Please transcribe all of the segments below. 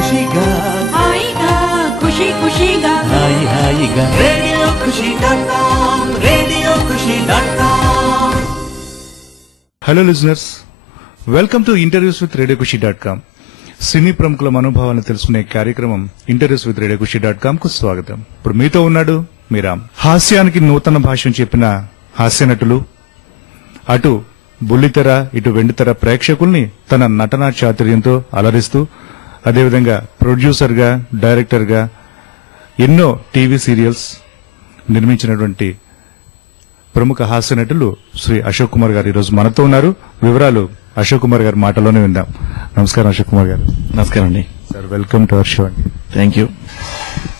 ఖుషిగా హాయిగా ఖుషి ఖుషిగా హాయి హాయిగా రేడియో ఖుషి.com రేడియో ఖుషి.com. Hello listeners, welcome to interviews with radio ఖుషి.com. సినీ ప్రముఖుల మనోభావాలను తెలుసుకునే కార్యక్రమం ఇంటర్వ్యూస్ విత్ రేడియో ఖుషి.com కు స్వాగతం. ఇప్పుడు మీతో ఉన్నాడు మీరామ్. హాస్యానికి నూతన భాషను చెప్పిన హాస్య నటులు, అటు బుల్లితెర ఇటు వెండితెర ప్రేక్షకుల్ని తన నటనా చాతుర్యంతో అలరిస్తూ, అదేవిధంగా ప్రొడ్యూసర్ గా, డైరెక్టర్ గా ఎన్నో టీవీ సీరియల్స్ నిర్మించినటువంటి ప్రముఖ హాస్య నటులు శ్రీ అశోక్ కుమార్ గారు ఈరోజు మనతో ఉన్నారు. వివరాలు అశోక్ కుమార్ గారి మాటలోనే విందాం. నమస్కారం అశోక్ కుమార్ గారు. నమస్కారం అండి sir, welcome to our show అండి. Thank you.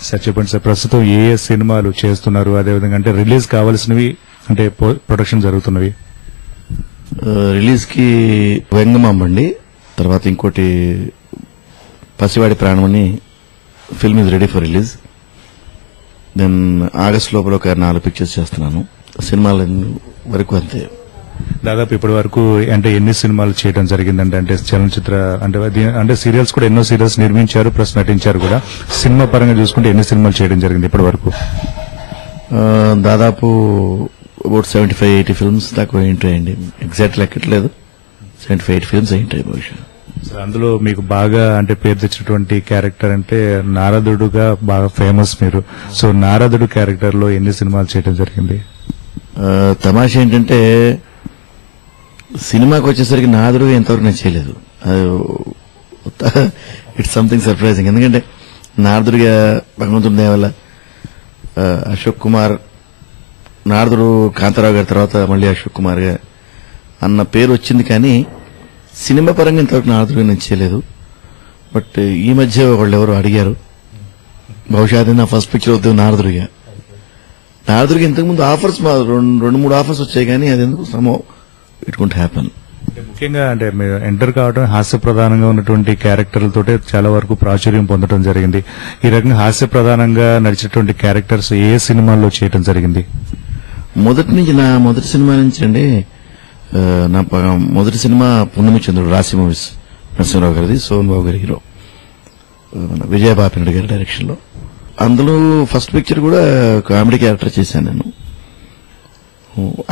సార్ చెప్పండి సార్, ప్రస్తుతం ఏ ఏ సినిమాలు చేస్తున్నారు, అదేవిధంగా అంటే రిలీజ్ కావాల్సినవి, అంటే ప్రొడక్షన్ జరుగుతున్నవి? రిలీజ్ కి వెంగమాంబ అండి, తర్వాత ఇంకోటి పసివాడి ప్రాణం అని film is ready for release. Then August లోపల ఒక 4 పిక్చర్స్ చేస్తున్నాను. సినిమాల వరకు అంతే. దాదాపు ఇప్పటి వరకు అంటే ఎన్ని సినిమాలు చేయడం జరిగిందంటే, అంటే చలనచిత్ర అంటే సీరియల్స్ కూడా ఎన్నో సీరియల్స్ నిర్మించారు, ప్లస్ నటించారు కూడా. సినిమా పరంగా చూసుకుంటే ఎన్ని సినిమాలు చేయడం జరిగింది ఇప్పటి వరకు? దాదాపు అబౌట్ 75-80 ఫిల్మ్స్ దాకా ఏంటాయండి. ఎగ్జాక్ట్ లెక్కట్లేదు, 75-80 ఫిల్మ్స్ ఏంటాయి బహుశా. సార్, అందులో మీకు బాగా అంటే పేరు తెచ్చినటువంటి క్యారెక్టర్ అంటే నారదుడుగా బాగా ఫేమస్ మీరు. సో నారదుడు క్యారెక్టర్ లో ఎన్ని సినిమాలు చేయడం జరిగింది? తమాషా ఏంటంటే సినిమాకి వచ్చేసరికి నాదుడుగా ఎంతవరకు నేను చేయలేదు. It's something surprising. ఎందుకంటే నారదుడిగా భగవంతుడి దయ వల్ల అశోక్ కుమార్, నారదుడు కాంతారావు గారి తర్వాత మళ్ళీ అశోక్ కుమార్ గా అన్న పేరు వచ్చింది, కానీ సినిమా పరంగా ఇంతవరకు నారదుడిగా నేను చేయలేదు. బట్ ఈ మధ్య వాళ్ళు ఎవరు అడిగారు, బహుశా అది నా ఫస్ట్ పిక్చర్ అవుతుంది నారదుడిగా. నారదుడికి ఇంతకుముందు ఆఫర్స్ 2-3 ఆఫర్స్ వచ్చాయి, కానీ అది ఎందుకు సమో ఇట్ కుంట్ హ్యాపన్. ముఖ్యంగా అంటే మీరు ఎంటర్ కావడం హాస్య ప్రధానంగా ఉన్నటువంటి క్యారెక్టర్లతోటే చాలా వరకు ప్రాచుర్యం పొందడం జరిగింది. ఈ రకంగా హాస్య ప్రధానంగా నడిచినటువంటి క్యారెక్టర్స్ ఏ సినిమాల్లో చేయడం జరిగింది? మొదటి నుంచి నా మొదటి సినిమా నుంచి అండి, నా మొదటి సినిమా పున్నమి చంద్రుడు, రాశి మూవీస్, నరసింహరావు గారిది, సోహన్ బాబు గారి హీరో, విజయబాపిరెడ్డి గారి డైరెక్షన్ లో. అందులో ఫస్ట్ పిక్చర్ కూడా కామెడీ క్యారెక్టర్ చేశాను నేను.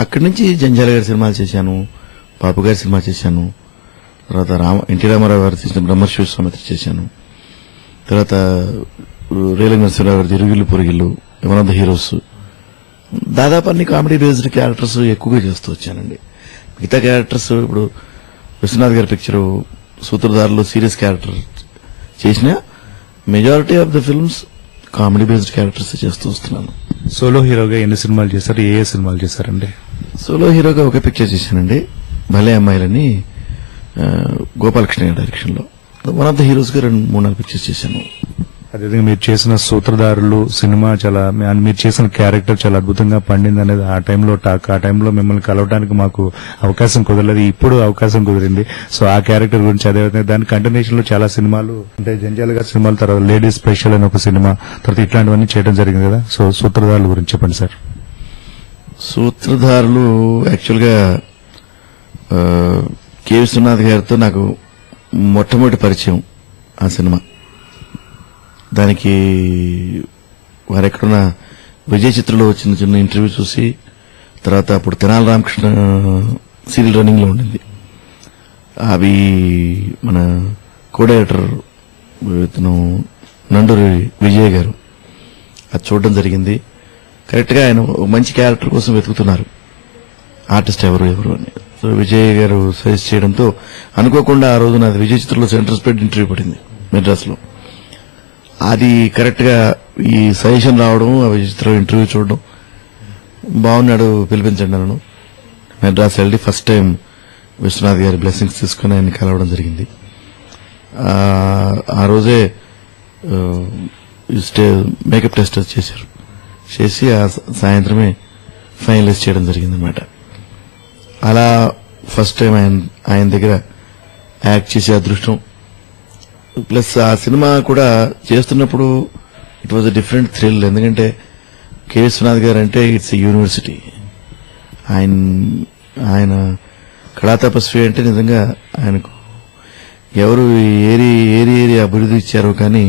అక్కడి నుంచి జంజాల గారి సినిమాలు చేశాను, బాపు గారి సినిమా చేశాను, తర్వాత ఎన్టీ రామారావు గారు తీసిన బ్రహ్మశివ స్వామిత్ర చేశాను, తర్వాత రేలంగి నరసింహరావు గారి ఇరుగిల్లు పొరుగిల్లు, వన్ ఆఫ్ ద హీరోస్. దాదాపు అన్ని కామెడీ బేస్డ్ క్యారెక్టర్స్ ఎక్కువగా చేస్తూ వచ్చానండి. మిగతా క్యారెక్టర్స్ ఇప్పుడు విశ్వనాథ్ గారి పిక్చర్ సూత్రధారులు సీరియస్ క్యారెక్టర్ చేసిన, majority of the films comedy based characters చేస్తూ వస్తున్నాను. సోలో హీరోగా ఎన్ని సినిమాలు చేశారు, ఏ సినిమాలు చేశారండి? సోలో హీరోగా ఒక పిక్చర్ చేశానండి, భలే అమ్మాయిలని, గోపాలకృష్ణ గారి డైరెక్షన్ లో. వన్ ఆఫ్ ద హీరోస్ గా 2-3-4 పిక్చర్స్ చేశాను. అదేవిధంగా మీరు చేసిన సూత్రధారులు సినిమా చాలా, మీరు చేసిన క్యారెక్టర్ చాలా అద్భుతంగా పండింది అనేది ఆ టైంలో టాక్. ఆ టైంలో మిమ్మల్ని కలవడానికి మాకు అవకాశం కుదరలేదు, ఇప్పుడు అవకాశం కుదిరింది. సో ఆ క్యారెక్టర్ గురించి, అదేవిధంగా దాని కంటిన్యూషన్ లో చాలా సినిమాలు అంటే జంజాల గారి సినిమాల తర్వాత లేడీస్ స్పెషల్ అని ఒక సినిమా, తర్వాత ఇట్లాంటివన్నీ చేయడం జరిగింది కదా. సో సూత్రధారుల గురించి చెప్పండి సార్. సూత్రధారులు యాక్చువల్ గా కె విశ్వనాథ్ గారితో నాకు మొట్టమొదటి పరిచయం ఆ సినిమా. దానికి వారెక్కడున్న విజయ్ చిత్రలో చిన్న ఇంటర్వ్యూ చూసి, తర్వాత అప్పుడు తెనాలి రామకృష్ణ సీరియల్ రన్నింగ్ లో ఉండింది. అవి మన కో డైరెక్టర్ ఇతను నండూరి విజయ్ గారు అది చూడడం జరిగింది. కరెక్ట్ గా ఆయన మంచి క్యారెక్టర్ కోసం వెతుకుతున్నారు, ఆర్టిస్ట్ ఎవరు అని. సో విజయ్ గారు సజెస్ట్ చేయడంతో అనుకోకుండా ఆ రోజు నాది విజయ్ చిత్రంలో సెంటర్ స్పెడ్ ఇంటర్వ్యూ పడింది మెడ్రాస్ లో. అది కరెక్ట్ గా ఈ సజెషన్ రావడం, ఆ విజయ్ చిత్రం ఇంటర్వ్యూ చూడడం, బాగున్నాడు పిలిపించండి నన్ను. మెడ్రాస్ వెళ్ళి ఫస్ట్ టైం విశ్వనాథ్ గారి బ్లెస్సింగ్స్ తీసుకుని ఆయన కలవడం జరిగింది. ఆ రోజే మేకప్ టెస్ట్ చేశారు, చేసి ఆ సాయంత్రమే ఫైనలైజ్ చేయడం జరిగింది అనమాట. అలా ఫస్ట్ టైం ఆయన దగ్గర యాక్ట్ చేసే అదృష్టం, ప్లస్ ఆ సినిమా కూడా చేస్తున్నప్పుడు it was a different thrill. ఎందుకంటే కె విశ్వనాథ్ గారు అంటే ఇట్స్ యూనివర్సిటీ. ఆయన కళా తపస్వి అంటే నిజంగా ఆయనకు ఎవరు ఏరి అభివృద్ధి ఇచ్చారో కానీ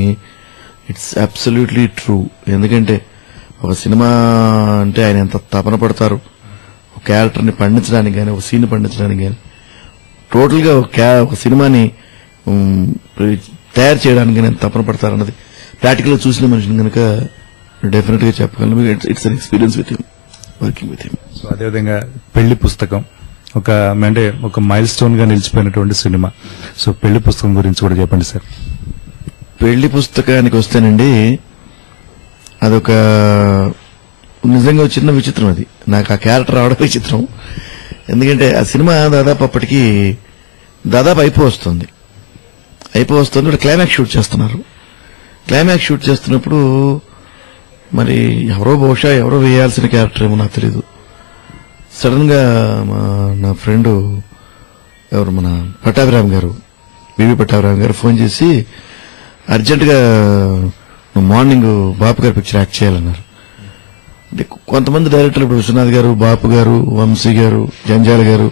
ఇట్స్ అబ్సల్యూట్లీ ట్రూ. ఎందుకంటే ఒక సినిమా అంటే ఆయన ఎంత తపన పడతారు, ఒక క్యారెక్టర్ని పండించడానికి కానీ, ఒక సీన్ పండించడానికి కానీ, టోటల్ గా ఒక సినిమాని తయారు చేయడానికి కానీ ఎంత తపన పడతారన్నది ప్రాక్టికల్ గా చూసిన మనిషిని కనుక డెఫినెట్ గా చెప్పగలను. It's an experience with him, working with him. So అదేవిధంగా పెళ్లి పుస్తకం అంటే ఒక మైల్ స్టోన్ గా నిలిచిపోయినటువంటి సినిమా. సో పెళ్లి పుస్తకం గురించి కూడా చెప్పండి సార్. పెళ్లి పుస్తకానికి వస్తేనండి, అదొక నిజంగా చిన్న విచిత్రం. అది నాకు ఆ క్యారెక్టర్ రావడం విచిత్రం. ఎందుకంటే ఆ సినిమా దాదాపు అయిపోతుంది. క్లైమాక్స్ షూట్ చేస్తున్నారు. క్లైమాక్స్ షూట్ చేస్తున్నప్పుడు మరి బహుశా ఎవరో వేయాల్సిన క్యారెక్టర్ ఏమో నాకు తెలీదు. సడన్ గా నా ఫ్రెండ్ ఎవరు మన పట్టాభిరామ్ గారు, బివి పట్టాభిరామ్ గారు ఫోన్ చేసి అర్జెంట్ గా నువ్వు మార్నింగ్ బాపు గారి పిక్చర్ యాక్ట్ చేయాలన్నారు. అంటే కొంతమంది డైరెక్టర్లు, ఇప్పుడు విశ్వనాథ్ గారు, బాపు గారు, వంశీ గారు, జంజాల గారు,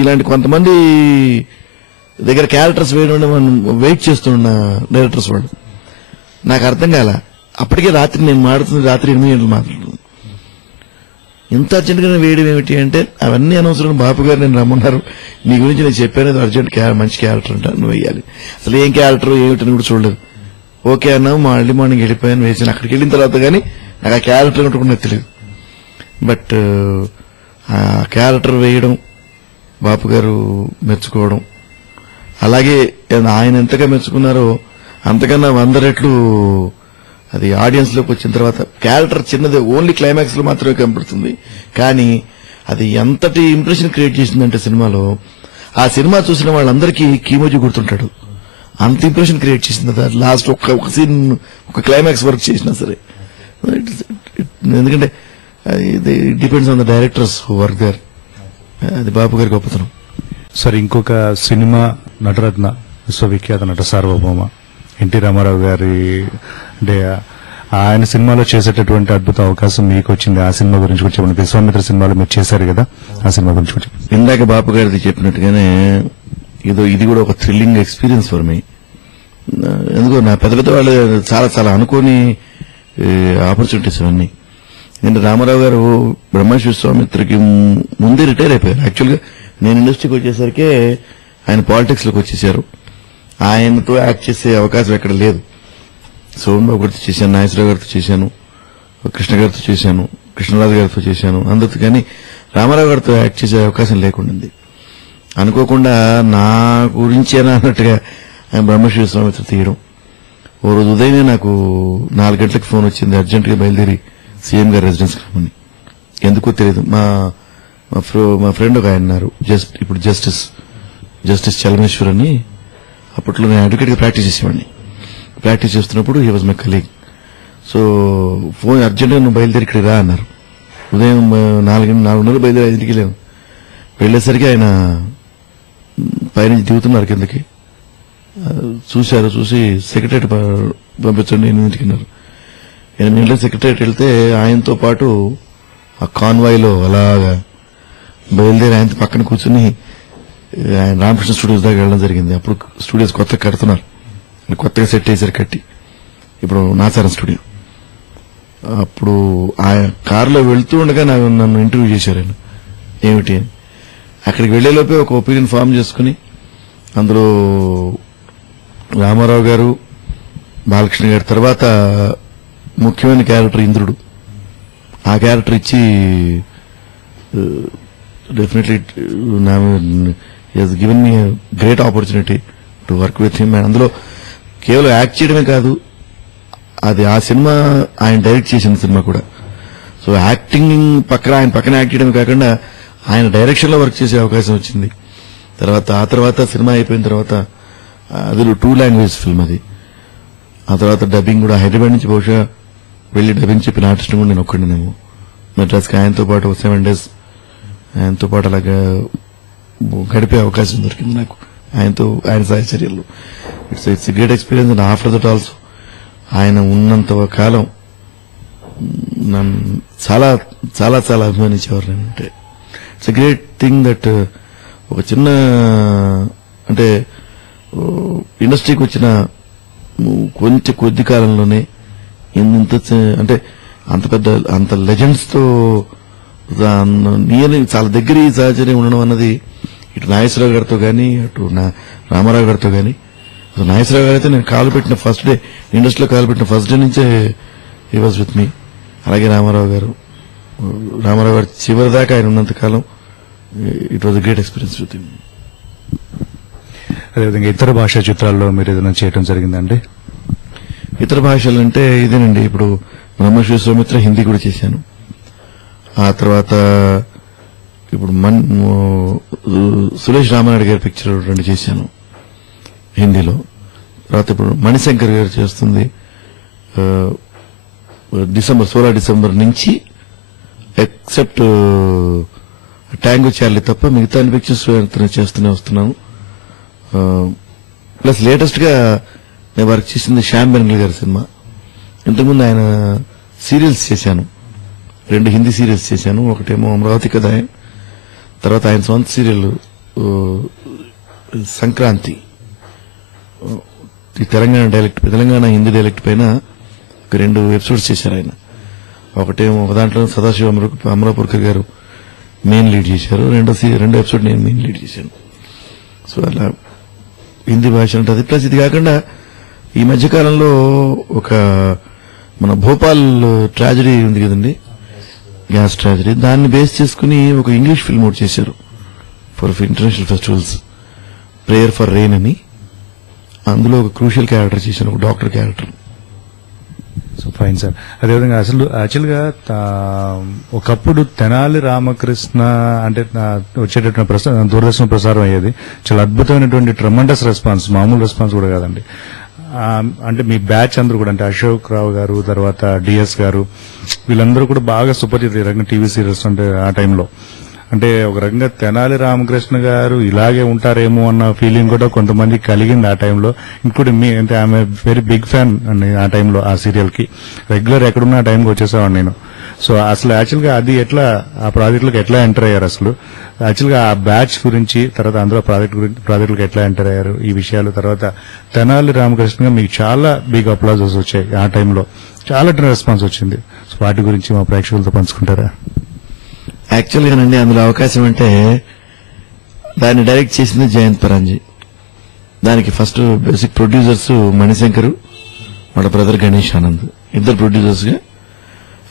ఇలాంటి కొంతమంది దగ్గర క్యారెక్టర్స్ వేయడం వెయిట్ చేస్తున్న డైరెక్టర్స్ వాళ్ళు. నాకు అర్థం కాల. అప్పటికే రాత్రి నేను మాడుతుంది, రాత్రి 8 గంటలు మాట్లాడుతుంది. ఇంత అర్జెంట్ గా వేయడం ఏమిటి అంటే, అవన్నీ అనవసరం. బాపు గారు నేను రమ్మన్నారు, నీ గురించి నేను చెప్పాను, అర్జెంట్ మంచి క్యారెక్టర్ అంట, నువ్వు వేయాలి. అసలు ఏం క్యారెక్టర్ ఏమిటని కూడా చూడలేదు. ఓకే అన్నావు, మళ్ళీ మార్నింగ్ వెళ్ళిపోయాను, వేసాను. అక్కడికి వెళ్ళిన తర్వాత కానీ నాకు ఆ క్యారెక్టర్ ఏమిటో నాకు తెలియదు. బట్ ఆ క్యారెక్టర్ వేయడం, బాపు గారు మెచ్చుకోవడం, అలాగే ఆయన ఎంతగా మెచ్చుకున్నారో అంతకన్నా 100 రెట్లు అది ఆడియన్స్ లోకి వచ్చిన తర్వాత. క్యారెక్టర్ చిన్నదే, ఓన్లీ క్లైమాక్స్ లో మాత్రమే కనపడుతుంది, కానీ అది ఎంతటి ఇంప్రెషన్ క్రియేట్ చేసిందంటే సినిమాలో, ఆ సినిమా చూసిన వాళ్ళందరికీ కీమోజీ గుర్తుంటాడు. అంత ఇంప్రెషన్ క్రియేట్ చేసింది లాస్ట్ ఒక సీన్, ఒక క్లైమాక్స్ వర్క్ చేసినా సరే. ఎందుకంటే depends on the directors who work there. అది బాపు గారి గొప్పతనం. సార్, ఇంకొక సినిమా నటరత్న, విశ్వవిఖ్యాత నట సార్వభౌమ ఎన్టీ రామారావు గారి అంటే ఆయన సినిమాలో చేసేటటువంటి అద్భుత అవకాశం మీకు వచ్చింది. ఆ సినిమా గురించి కూడా చెప్పండి. విశ్వామిత్ర సినిమాలో మీరు చేశారు కదా, ఆ సినిమా గురించి కూడా చెప్పండి. ఇందాక బాపు గారిది చెప్పినట్టుగానే ఇది కూడా ఒక థ్రిల్లింగ్ ఎక్స్పీరియన్స్ ఫర్ మీ. ఎందుకో నా పెద్ద వాళ్ళు చాలా అనుకోని ఆపర్చునిటీస్ అవన్నీ. ఎందుకంటే రామారావు గారు బ్రహ్మశ్రీ విశ్వామిత్రకి ముందే రిటైర్ అయిపోయారు. యాక్చువల్గా నేను ఇండస్ట్రీకి వచ్చేసరికి ఆయన పాలిటిక్స్ లోకి వచ్చేసారు. ఆయనతో యాక్ట్ చేసే అవకాశం ఎక్కడ లేదు. సోమన్ బాబు గారితో చేశాను, నాగేశ్వరరావు గారితో చేశాను, కృష్ణ గారితో చేశాను, కృష్ణరాజు గారితో చేశాను, అందరితో. కానీ రామారావు గారితో యాక్ట్ చేసే అవకాశం లేకుండా అనుకోకుండా నా గురించి అన్నట్టుగా ఆయన బ్రహ్మశ్రీ విశ్వామిత్ర తీయడం. ఓ రోజు ఉదయమే నాకు 4 గంటలకు ఫోన్ వచ్చింది, అర్జెంట్ గా బయలుదేరి సీఎం గారి రెసిడెన్స్ రమ్మని. ఎందుకో తెలియదు. మా ఫ్రెండ్ ఒక ఆయన ఉన్నారు, ఇప్పుడు జస్టిస్ చలమేశ్వర్ అని. అప్పట్లో నేను అడ్వకేట్ గా ప్రాక్టీస్ చేసేవాడిని. ప్రాక్టీస్ చేస్తున్నప్పుడు he was my colleague. So phone urgent గా నువ్వు బయలుదేరి ఇక్కడికి రా అన్నారు. ఉదయం 4:30 బయలుదేరి 5కి లేవు. వెళ్లేసరికి ఆయన పైనుంచి దిగుతున్నారు కిందకి. చూసి సెక్రటరీ పంపించండి 8 అన్నారు. 8 సెక్రటరీ వెళ్తే ఆయనతో పాటు ఆ కాన్వాయ్ లో అలాగా బయలుదేరి ఆయనతో పక్కన కూర్చుని ఆయన రామకృష్ణ స్టూడియోస్ దాకా వెళ్ళడం జరిగింది. అప్పుడు స్టూడియోస్ కొత్తగా కడుతున్నారు, కొత్తగా సెట్ చేశారు కట్టి. ఇప్పుడు నాచారం స్టూడియో. అప్పుడు ఆయన కారులో వెళ్తూ ఉండగా నన్ను ఇంటర్వ్యూ చేశారు. ఆయన ఏమిటి అని. అక్కడికి వెళ్లేలోపే ఒక ఒపీనియన్ ఫామ్ చేసుకుని అందులో రామారావు గారు, బాలకృష్ణ గారి తర్వాత ముఖ్యమైన క్యారెక్టర్ ఇంద్రుడు. ఆ క్యారెక్టర్ ఇచ్చి definitely he given me great opportunity to work with him. అందులో కేవలం యాక్ట్ చేయడమే కాదు, అది ఆ సినిమా ఆయన డైరెక్ట్ చేసిన సినిమా కూడా. సో యాక్టింగ్ ఆయన పక్కన యాక్ట్ చేయడమే కాకుండా ఆయన డైరెక్షన్ లో వర్క్ చేసే అవకాశం వచ్చింది. ఆ తర్వాత సినిమా అయిపోయిన తర్వాత అది 2 లాంగ్వేజ్ ఫిల్మ్ అది. ఆ తర్వాత డబ్బింగ్ కూడా హైదరాబాద్ నుంచి బహుశా వెళ్లి డబ్బింగ్ చెప్పిన ఆర్టిస్ట్ కూడా నేను ఒక్కడినేమో. మెడ్రాస్ కి ఆయనతో పాటు 7 days ఆయనతో పాటు అలాగా గడిపే అవకాశం దొరికింది నాకు ఆయన సాహచర్యాలు. It's great experience. And after that also ఆయన ఉన్నంత కాలం నన్ను చాలా చాలా చాలా అభిమానించేవారు. అంటే ఇట్స్ గ్రేట్ థింగ్ దట్ ఒక చిన్న అంటే ఇండస్ట్రీకి వచ్చిన కొంచెం కొద్ది కాలంలోనే ఇంత అంటే అంత పెద్ద అంత లెజెండ్స్ తో నియర్ చాలా దగ్గర ఈ సహచర్యం ఉండడం అన్నది ఇటు నాగేశ్వరరావు గారితో గానీ అటు రామారావు గారితో గానీ నాగేశ్వరరావు గారు అయితే నేను కాలు పెట్టిన ఫస్ట్ డే ఇండస్ట్రీలో కాలు పెట్టిన ఫస్ట్ డే నుంచే హీ వాజ్ విత్ మీ. అలాగే రామారావు గారు చివరి దాకా ఆయన ఉన్నంత కాలం it was great experience with him. అదేవిధంగా ఇతర భాషా చిత్రాల్లో మీరు ఏదైనా చేయడం జరిగిందండి? ఇతర భాషలు అంటే ఇదేనండి, ఇప్పుడు బ్రహ్మశ్రీ సౌమిత్ర హిందీ కూడా చేశాను. ఆ తర్వాత ఇప్పుడు సురేష్ రామనాయుడు గారి పిక్చర్ 2 చేశాను హిందీలో. తర్వాత ఇప్పుడు మణిశంకర్ గారు చేస్తుంది డిసెంబర్ 16 డిసెంబర్ నుంచి ఎక్సెప్ట్ ట్యాంగో చార్లీ తప్ప మిగతా అన్ని పిక్చర్స్ చేస్తూనే వస్తున్నాను. ప్లస్ లేటెస్ట్ గా నేను వర్క్ చేసింది శ్యామ్ బెనగల్ గారి సినిమా. ఇంతకుముందు ఆయన సీరియల్స్ చేశాను, 2 హిందీ సీరియల్స్ చేశాను. ఒకటేమో అమరావతి కథ, తర్వాత ఆయన సొంత సీరియల్ సంక్రాంతి, తెలంగాణ హిందీ డైలెక్ట్ పైన 2 ఎపిసోడ్స్ చేశారు ఆయన. ఒకటేమో ఒక దాంట్లో సదాశివ అమరాపూర్కర్ గారు మెయిన్ లీడ్ చేశారు, రెండో ఎపిసోడ్ నేను మెయిన్ లీడ్ చేశాను. సో అలా హిందీ భాష ఉంటుంది. ప్లస్ ఇది కాకుండా ఈ మధ్యకాలంలో ఒక మన భోపాల్ ట్రాజడీ ఉంది కదండి, గ్యాస్ ట్రాజడీ, దాన్ని బేస్ చేసుకుని ఒక ఇంగ్లీష్ ఫిల్మ్ ఒకటి చేశారు for international festivals, prayer for rain అని. అందులో ఒక క్రూషియల్ క్యారెక్టర్ చేశాను, ఒక doctor character. So fine sir. అదేవిధంగా అసలు యాక్చువల్గా ఒకప్పుడు తెనాలి రామకృష్ణ అంటే వచ్చేటటువంటి దూరదర్శన ప్రసారం అయ్యేది. చాలా అద్భుతమైనటువంటి ట్రమండస్ రెస్పాన్స్, మామూలు రెస్పాన్స్ కూడా కాదండి. అంటే మీ బ్యాచ్ అందరూ కూడా, అంటే అశోక్ రావు గారు, తర్వాత డిఎస్ గారు, వీళ్ళందరూ కూడా బాగా సూపర్ హిట్ రకంగా టీవీ సీరియల్స్ అంటే ఆ టైంలో. అంటే ఒక రకంగా తెనాలి రామకృష్ణ గారు ఇలాగే ఉంటారేమో అన్న ఫీలింగ్ కూడా కొంతమంది కలిగింది ఆ టైంలో. ఇంక్లూడింగ్ మీ, అంటే ఐఎమ్ వెరీ బిగ్ ఫ్యాన్ అండి ఆ టైంలో. ఆ సీరియల్ కి రెగ్యులర్ ఎక్కడున్నా ఆ టైంకి వచ్చేసాను నేను. సో అసలు యాక్చువల్గా అది ఎట్లా ఆ ప్రాజెక్టులకు ఎట్లా ఎంటర్ అయ్యారు, అసలు యాక్చువల్గా ఆ బ్యాచ్ గురించి, తర్వాత అందులో ప్రాజెక్టులకు ఎట్లా ఎంటర్ అయ్యారు, ఈ విషయాలు. తర్వాత తెనాలి రామకృష్ణ మీకు చాలా బిగ్ అప్లాజెస్ వచ్చాయి ఆ టైంలో, చాలా రెస్పాన్స్ వచ్చింది. సో వాటి గురించి మా ప్రేక్షకులతో పంచుకుంటారా? యాక్చువల్గానండి అందులో అవకాశం అంటే దాన్ని డైరెక్ట్ చేసింది జయంత్ పరాంజీ. దానికి ఫస్ట్ బేసిక్ ప్రొడ్యూసర్స్ మణిశంకర్, వాళ్ళ బ్రదర్ గణేష్ ఆనంద్, ఇద్దరు ప్రొడ్యూసర్స్ గా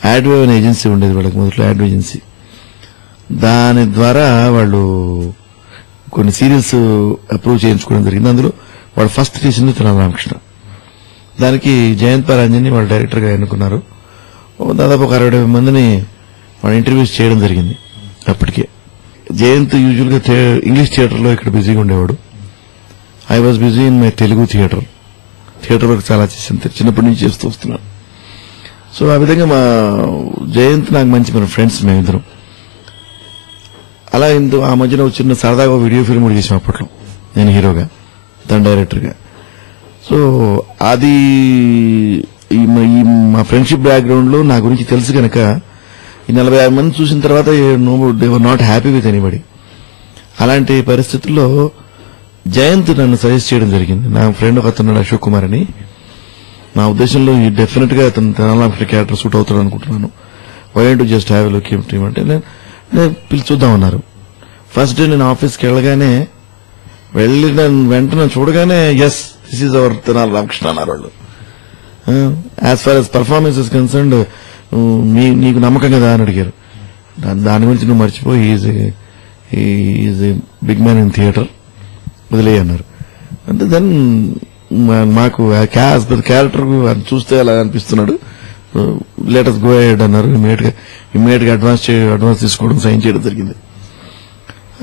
యాడ్వేవ్ అనే ఏజెన్సీ ఉండేది వాళ్ళకి మొదట్లో, యాడ్వేవ్ ఏజెన్సీ. దాని ద్వారా వాళ్ళు కొన్ని సీరియల్స్ అప్రూవ్ చేయించుకోవడం జరిగింది. అందులో వాళ్ళు ఫస్ట్ చేసింది తెనాలి రామకృష్ణ. దానికి జయంత్ పరాంజీని వాళ్ళు డైరెక్టర్ గా ఎన్నుకున్నారు. దాదాపు ఒక 60 మందిని వాళ్ళు ఇంటర్వ్యూస్ చేయడం జరిగింది. అప్పటికే జయంత్ యూజువల్ గా ఇంగ్లీష్ థియేటర్ లో ఇక్కడ బిజీగా ఉండేవాడు. I was busy in my Telugu theatre work చాలా చేశాను, చిన్నప్పటి నుంచి చేస్తూ వస్తున్నాను. సో ఆ విధంగా మా జయంత్ నాకు మంచి మన ఫ్రెండ్స్ మేమిద్దరం. అలా ఆ మధ్యన వచ్చిన సరదాగా వీడియో ఫిల్మ్ కూడా చేసాం అప్పట్లో, నేను హీరోగా, తన డైరెక్టర్ గా. సో అది మా ఫ్రెండ్షిప్ బ్యాక్గ్రౌండ్ లో నా గురించి తెలుసు కనుక ఈ 45 మంది చూసిన తర్వాత they were not happy with anybody. అలాంటి పరిస్థితుల్లో జయంత్ నన్ను సజెస్ట్ చేయడం జరిగింది. నా ఫ్రెండ్ ఒక అతను అశోక్ కుమార్ అని. నా ఉద్దేశంలో డెఫినెట్ గా అతను తెనాలి క్యారెక్టర్ సూట్ అవుతాడు అనుకుంటున్నాను. Why don't you just have a look team అంటే నేను పిలిచూద్దామన్నారు. ఫస్ట్ డే నేను ఆఫీస్కి వెళ్ళగానే వెళ్ళిన వెంటనే చూడగానే yes this is our Tenali Ramakrishna అన్నారు వాళ్ళు. As far as performance is concerned నీకు నమ్మకం కదా అని అడిగారు. దాని గురించి నువ్వు మర్చిపోయి is a big man in theatre, వదిలేయి అన్నారు. అంటే దెన్ మాకు క్యారెక్టర్ చూస్తే అలా అనిపిస్తున్నాడు, లెట్ us గో అహెడ్ అన్నారు. ఇమ్మీడియట్ గా అడ్వాన్స్ తీసుకోవడం, సైన్ చేయడం జరిగింది.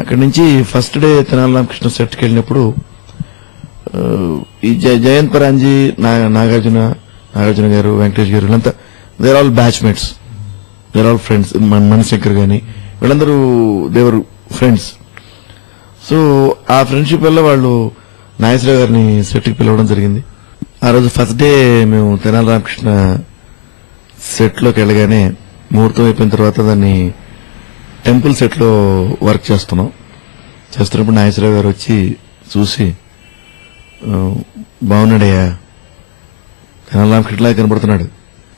అక్కడి నుంచి ఫస్ట్ డే తెనాలి రామకృష్ణ సెట్కి వెళ్ళినప్పుడు ఈ జయంత్ పరాంజీ, నాగార్జున గారు, వెంకటేష్ గారు, వీళ్ళంతా their all batch mates, their all friends. Manishankar గాని వీళ్ళందరూ దేవర్ ఫ్రెండ్స్. సో ఆ ఫ్రెండ్షిప్ వల్ల వాళ్ళు నాగేశ్వరరావు గారిని సెట్కి పిలవడం జరిగింది. ఆ రోజు ఫస్ట్ డే మేము తెనాలి రామకృష్ణ సెట్ లోకి వెళ్ళగానే ముహూర్తం అయిపోయిన తర్వాత దాన్ని టెంపుల్ సెట్ లో వర్క్ చేస్తున్నప్పుడు నాగేశ్వరరావు గారు వచ్చి చూసి బాగున్నాడయ్యా, తెనాలి రామకృష్ణలా కనబడుతున్నాడు,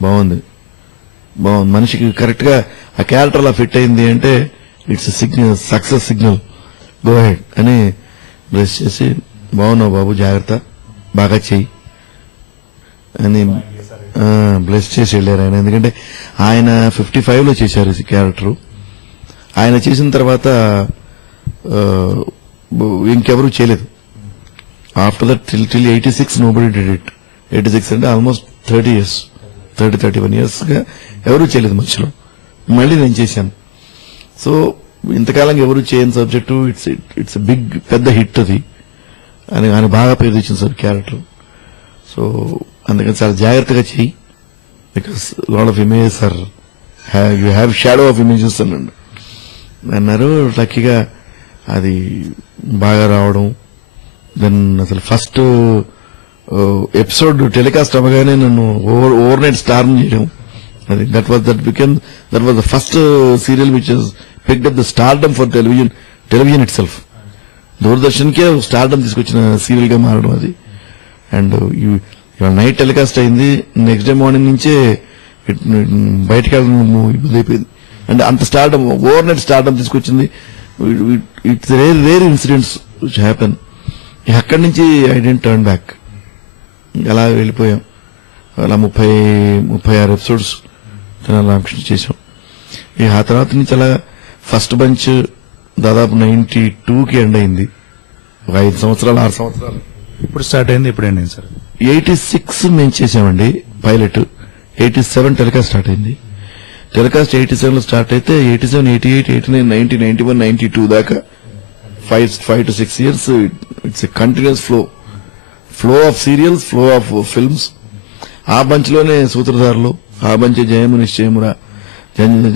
బాగుంది మనిషికి కరెక్ట్ గా ఆ క్యారెక్టర్ అలా ఫిట్ అయింది అంటే it's signal, success signal, go head అని బ్లెస్ చేసి బాగున్నావు బాబు, జాగ్రత్త, బాగా చెయ్యి అని బ్లెస్ చేసి వెళ్ళారు ఆయన. ఎందుకంటే ఆయన 55లో చేశారు ఈ క్యారెక్టర్. ఆయన చేసిన తర్వాత ఇంకెవరూ చేయలేదు. After that till 86 nobody did it. 86 అంటే ఆల్మోస్ట్ 31 years గా ఎవరూ చేయలేదు మధ్యలో. మళ్ళీ నేను చేశాను. సో ఇంతకాలం ఎవరు చేయని సబ్జెక్టు, ఇట్స్ బిగ్, పెద్ద హిట్ అది అని ఆయన బాగా పేరు తెచ్చింది సార్ క్యారెక్టర్. సో అందుకని చాలా జాగ్రత్తగా చెయ్యి, because lot of images are you have shadow of images అన్నారు. లక్కీగా అది బాగా రావడం. దెన్ అసలు ఫస్ట్ ఎపిసోడ్ టెలికాస్ట్ అవ్వగానే నన్ను ఓవర్ నైట్ స్టార్ చేయడం, అది that was the first serial which picked up the stardom for television it self. Doordarshan K stardom తీసుకొచ్చిన సీరియల్ గా మారడం అది. అండ్ ఇవాళ నైట్ టెలికాస్ట్ అయింది, నెక్స్ట్ డే మార్నింగ్ నుంచే బయటకు వెళ్ళడం ఇబ్బంది అయిపోయింది. అంటే అంత స్టార్డమ్, ఓవర్ నైట్ స్టార్డమ్ తీసుకొచ్చింది. It's rare incidents which happen. అక్కడి నుంచి ఐ డెంట్ టర్న్ బ్యాక్, అలా వెళ్ళిపోయాం. అలా 36 ఎపిసోడ్స్ తెనాలి రామకృష్ణ చేశాం. ఆ తర్వాత నుంచి అలా ఫస్ట్ బంచ్ దాదాపు 92కి ఎండ్ అయింది. 5 సంవత్సరాలు 6 సంవత్సరాలు. ఇప్పుడు స్టార్ట్ అయింది, ఇప్పుడు ఎండ్ అయింది సార్. 86 మేము చేసామండి పైలట్. 87 టెలికాస్ట్ స్టార్ట్ అయింది. టెలికాస్ట్ 87లో స్టార్ట్ అయితే 87, 88, 89, 90, 91, 92 దాకా 5 to 6 years. It's a continuous flow of serials, flow of films. ఆ బంచ్ లోనే సూత్రధారులు, ఆ బంచ్ జయము నిశ్చయమురా,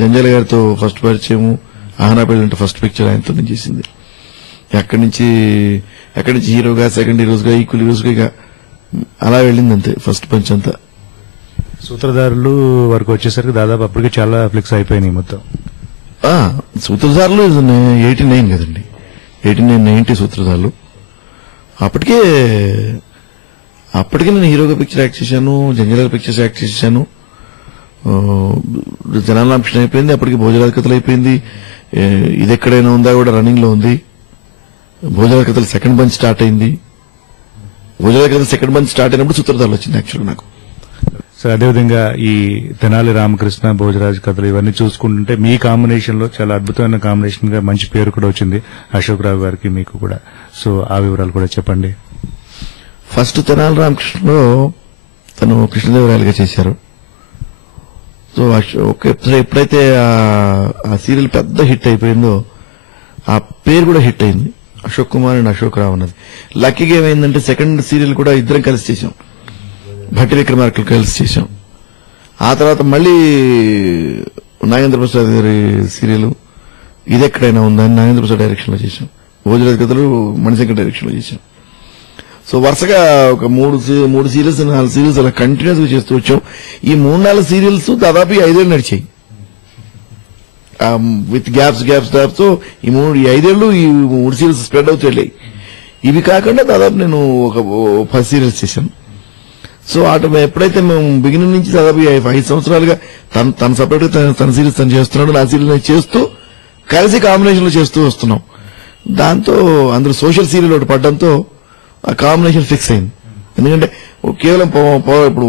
జంజాల గారితో ఫస్ట్ పరిచయము, ఆహనా పెళ్ళంటే ఫస్ట్ పిక్చర్ ఆయనతో నేను చేసింది. అక్కడి నుంచి హీరోగా, సెకండ్ హీరోస్గా, ఈక్వల్ హీరోస్గా ఇక అలా వెళ్ళింది అంతే ఫస్ట్ బంచ్ అంతా. సూత్రధారులు వరకు వచ్చేసరికి దాదాపు అప్పటికే చాలా ఫ్లిక్స్ అయిపోయినాయి మొత్తం. సూత్రధారులు 89 కదండి, 89, 90 సూత్రధారులు. అప్పటికే నేను హీరోగా పిక్చర్ యాక్ట్ చేశాను, జంజాల పిక్చర్స్ యాక్ట్ చేశాను. తెనాలి రామకృష్ణ అయిపోయింది, అప్పటికి భోజరాజ్ కథలు అయిపోయింది. ఇది ఎక్కడైనా ఉందా కూడా రన్నింగ్ లో ఉంది. భోజరాజ్ కథలు సెకండ్ బంచ్ స్టార్ట్ అయింది. భోజరాజ్ కథలు సెకండ్ బంచ్ స్టార్ట్ అయినప్పుడు సూత్రధారులు వచ్చింది యాక్చువల్గా నాకు. సో అదేవిధంగా ఈ తెనాలి రామకృష్ణ, భోజరాజ్ కథలు ఇవన్నీ చూసుకుంటుంటే మీ కాంబినేషన్ లో చాలా అద్భుతమైన కాంబినేషన్ గా మంచి పేరు కూడా వచ్చింది అశోక్ రావు గారికి, మీకు కూడా. సో ఆ వివరాలు కూడా చెప్పండి. ఫస్ట్ తెనాలి రామకృష్ణలో తను కృష్ణదేవరాయలుగా చేశారు. సో ఎప్పుడైతే ఆ సీరియల్ పెద్ద హిట్ అయిపోయిందో ఆ పేరు కూడా హిట్ అయింది, అశోక్ కుమార్ అండ్ అశోక్ రావు అన్నది. లక్కీగా ఏమైందంటే సెకండ్ సీరియల్ కూడా ఇద్దరం కలిసి చేశాం, భట్టి విక్రమార్కలు కలిసి చేశాం. ఆ తర్వాత మళ్ళీ నాగేంద్ర ప్రసాద్ గారి సీరియల్ ఇది ఎక్కడైనా ఉందని నాగేంద్ర ప్రసాద్ డైరెక్షన్ లో చేశాం. భోజరాజ్ కథలు మణిశంకర్ డైరెక్షన్ లో చేశాం. సో వరుసగా ఒక 3 సీరియల్స్ 4 సీరియల్స్ అలా కంటిన్యూస్ గా చేస్తూ వచ్చాం. ఈ 3-4 సీరియల్స్ దాదాపు 5 ఏళ్ళు నడిచాయి విత్ గ్యాప్స్. తో ఈ 5 ఏళ్ళు ఈ 3 సీరియల్స్ స్ప్రెడ్ అవుతూ వెళ్ళాయి. ఇవి కాకుండా దాదాపు నేను ఒక 10 సీరియల్స్ చేశాను. సో ఎప్పుడైతే మేము బిగినింగ్ నుంచి దాదాపు 5 సంవత్సరాలుగా తన సపరేట్ గా తన సీరియల్స్ తను చేస్తున్నాడు, నా సీరియల్ చేస్తూ కలిసి కాంబినేషన్ లో చేస్తూ వస్తున్నాం. దాంతో అందులో సోషల్ సీరియల్ ఒకటి పడడంతో ఆ కాంబినేషన్ ఫిక్స్ అయింది. ఎందుకంటే కేవలం ఇప్పుడు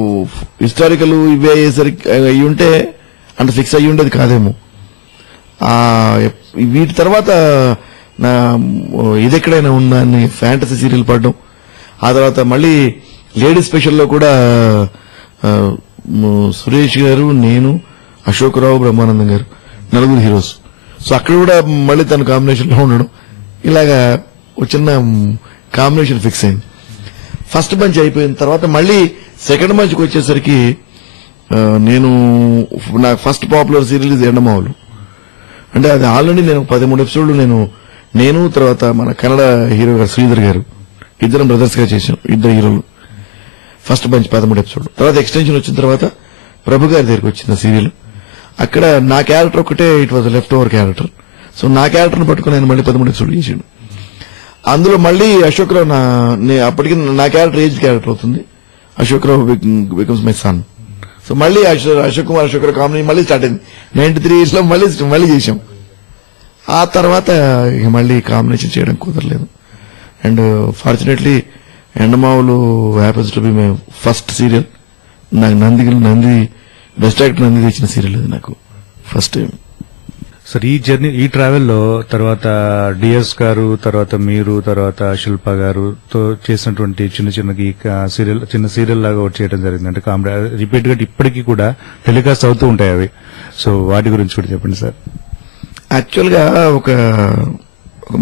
హిస్టారికల్ ఇవే అయ్యేసరికి అయ్యి ఉంటే అంత ఫిక్స్ అయ్యి ఉండేది కాదేమో. వీటి తర్వాత నా ఇది ఎక్కడైనా ఉందా అని ఫ్యాంటసీ సీరియల్ పడడం. ఆ తర్వాత మళ్ళీ లేడీస్ స్పెషల్లో కూడా సురేష్ గారు, నేను, అశోక్ రావు, బ్రహ్మానందం గారు 4 హీరోస్. సో అక్కడ కూడా మళ్ళీ తన కాంబినేషన్ లో ఉండడం, ఇలాగా చిన్న కాంబినేషన్ ఫిక్స్ అయింది. ఫస్ట్ బంచ్ అయిపోయిన తర్వాత మళ్ళీ సెకండ్ బంచ్కి వచ్చేసరికి నేను నా ఫస్ట్ పాపులర్ సీరియల్ ఇది ఎండమావులు. అంటే అది ఆల్రెడీ నేను 13 ఎపిసోడ్లు నేను తర్వాత మన కన్నడ హీరో గారు శ్రీధర్ గారు ఇద్దరం బ్రదర్స్ గా చేశాం, 2 హీరోలు. First bunch 13 episode. తర్వాత ఎక్స్టెన్షన్ వచ్చిన తర్వాత ప్రభు గారి దగ్గరికి వచ్చింది సీరియల్. అక్కడ నా క్యారెక్టర్ ఒకటే, it was left over character. So నా క్యారెక్టర్ని పట్టుకుని ఆయన మళ్ళీ 13 ఎపిసోడ్ చేశాడు. అందులో మళ్ళీ అశోక్ రావు అప్పటికి నా క్యారెక్టర్ ఏజ్ క్యారెక్టర్ అవుతుంది. అశోక్ రావు బికమ్స్ మై సన్. సో మళ్ళీ అశోక్ కుమార్ అశోక్ రావు కాంబినేషన్ మళ్ళీ స్టార్ట్ అయింది. 93 years లో మళ్ళీ చేశాం. ఆ తర్వాత ఇక మళ్ళీ కాంబినేషన్ చేయడం కుదరలేదు. And fortunately Endamavulu happens to be my first serial. నాకు నంది బెస్ట్ యాక్టర్ నంది తెచ్చిన సీరియల్ అది నాకు ఫస్ట్ టైం. సార్ ఈ జర్నీ, ఈ ట్రావెల్లో తర్వాత డిఎస్ గారు, తర్వాత మీరు, తర్వాత శిల్ప గారుతో చేసినటువంటి చిన్న సీరియల్ లాగా ఒకటి చేయడం జరిగింది. అంటే కామెడీ రిపీట్ గా ఇప్పటికీ కూడా టెలికాస్ట్ అవుతూ ఉంటాయి అవి. సో వాటి గురించి కూడా చెప్పండి సార్. యాక్చువల్ గా ఒక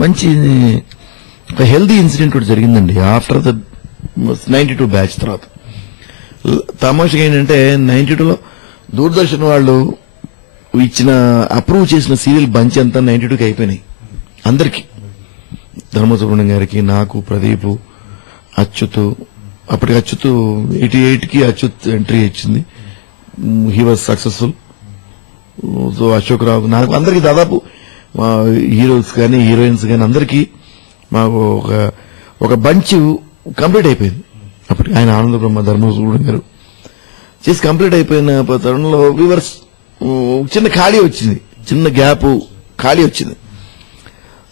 మంచి హెల్దీ ఇన్సిడెంట్ ఒకటి జరిగిందండి ఆఫ్టర్ ద 92 బ్యాచ్ తర్వాత. తమాషగా ఏంటంటే 92లో దూరదర్శన్ వాళ్ళు ఇచ్చిన అప్రూవ్ చేసిన సీరియల్ బంచ్ అంతా 92కి అయిపోయినాయి అందరికి. ధర్మసుబ్రహ్మణ్యం గారికి, నాకు, ప్రదీప్, అచ్యుత్. అప్పటికి అచ్యుత్ 88కి అచ్యుత్ ఎంట్రీ ఇచ్చింది. He was successful. So Ashok Rao, నాకు అందరికి దాదాపు హీరోస్ కానీ హీరోయిన్స్ కానీ అందరికీ మాకు ఒక బంచ్ కంప్లీట్ అయిపోయింది. అప్పటికి ఆయన ఆనంద బ్రహ్మ, ధర్మసుబ్రహ్మణ్యం గారు చేసి కంప్లీట్ అయిపోయిన తరుణంలో వ్యూవర్స్ చిన్న ఖాళీ వచ్చింది, చిన్న గ్యాప్ ఖాళీ వచ్చింది.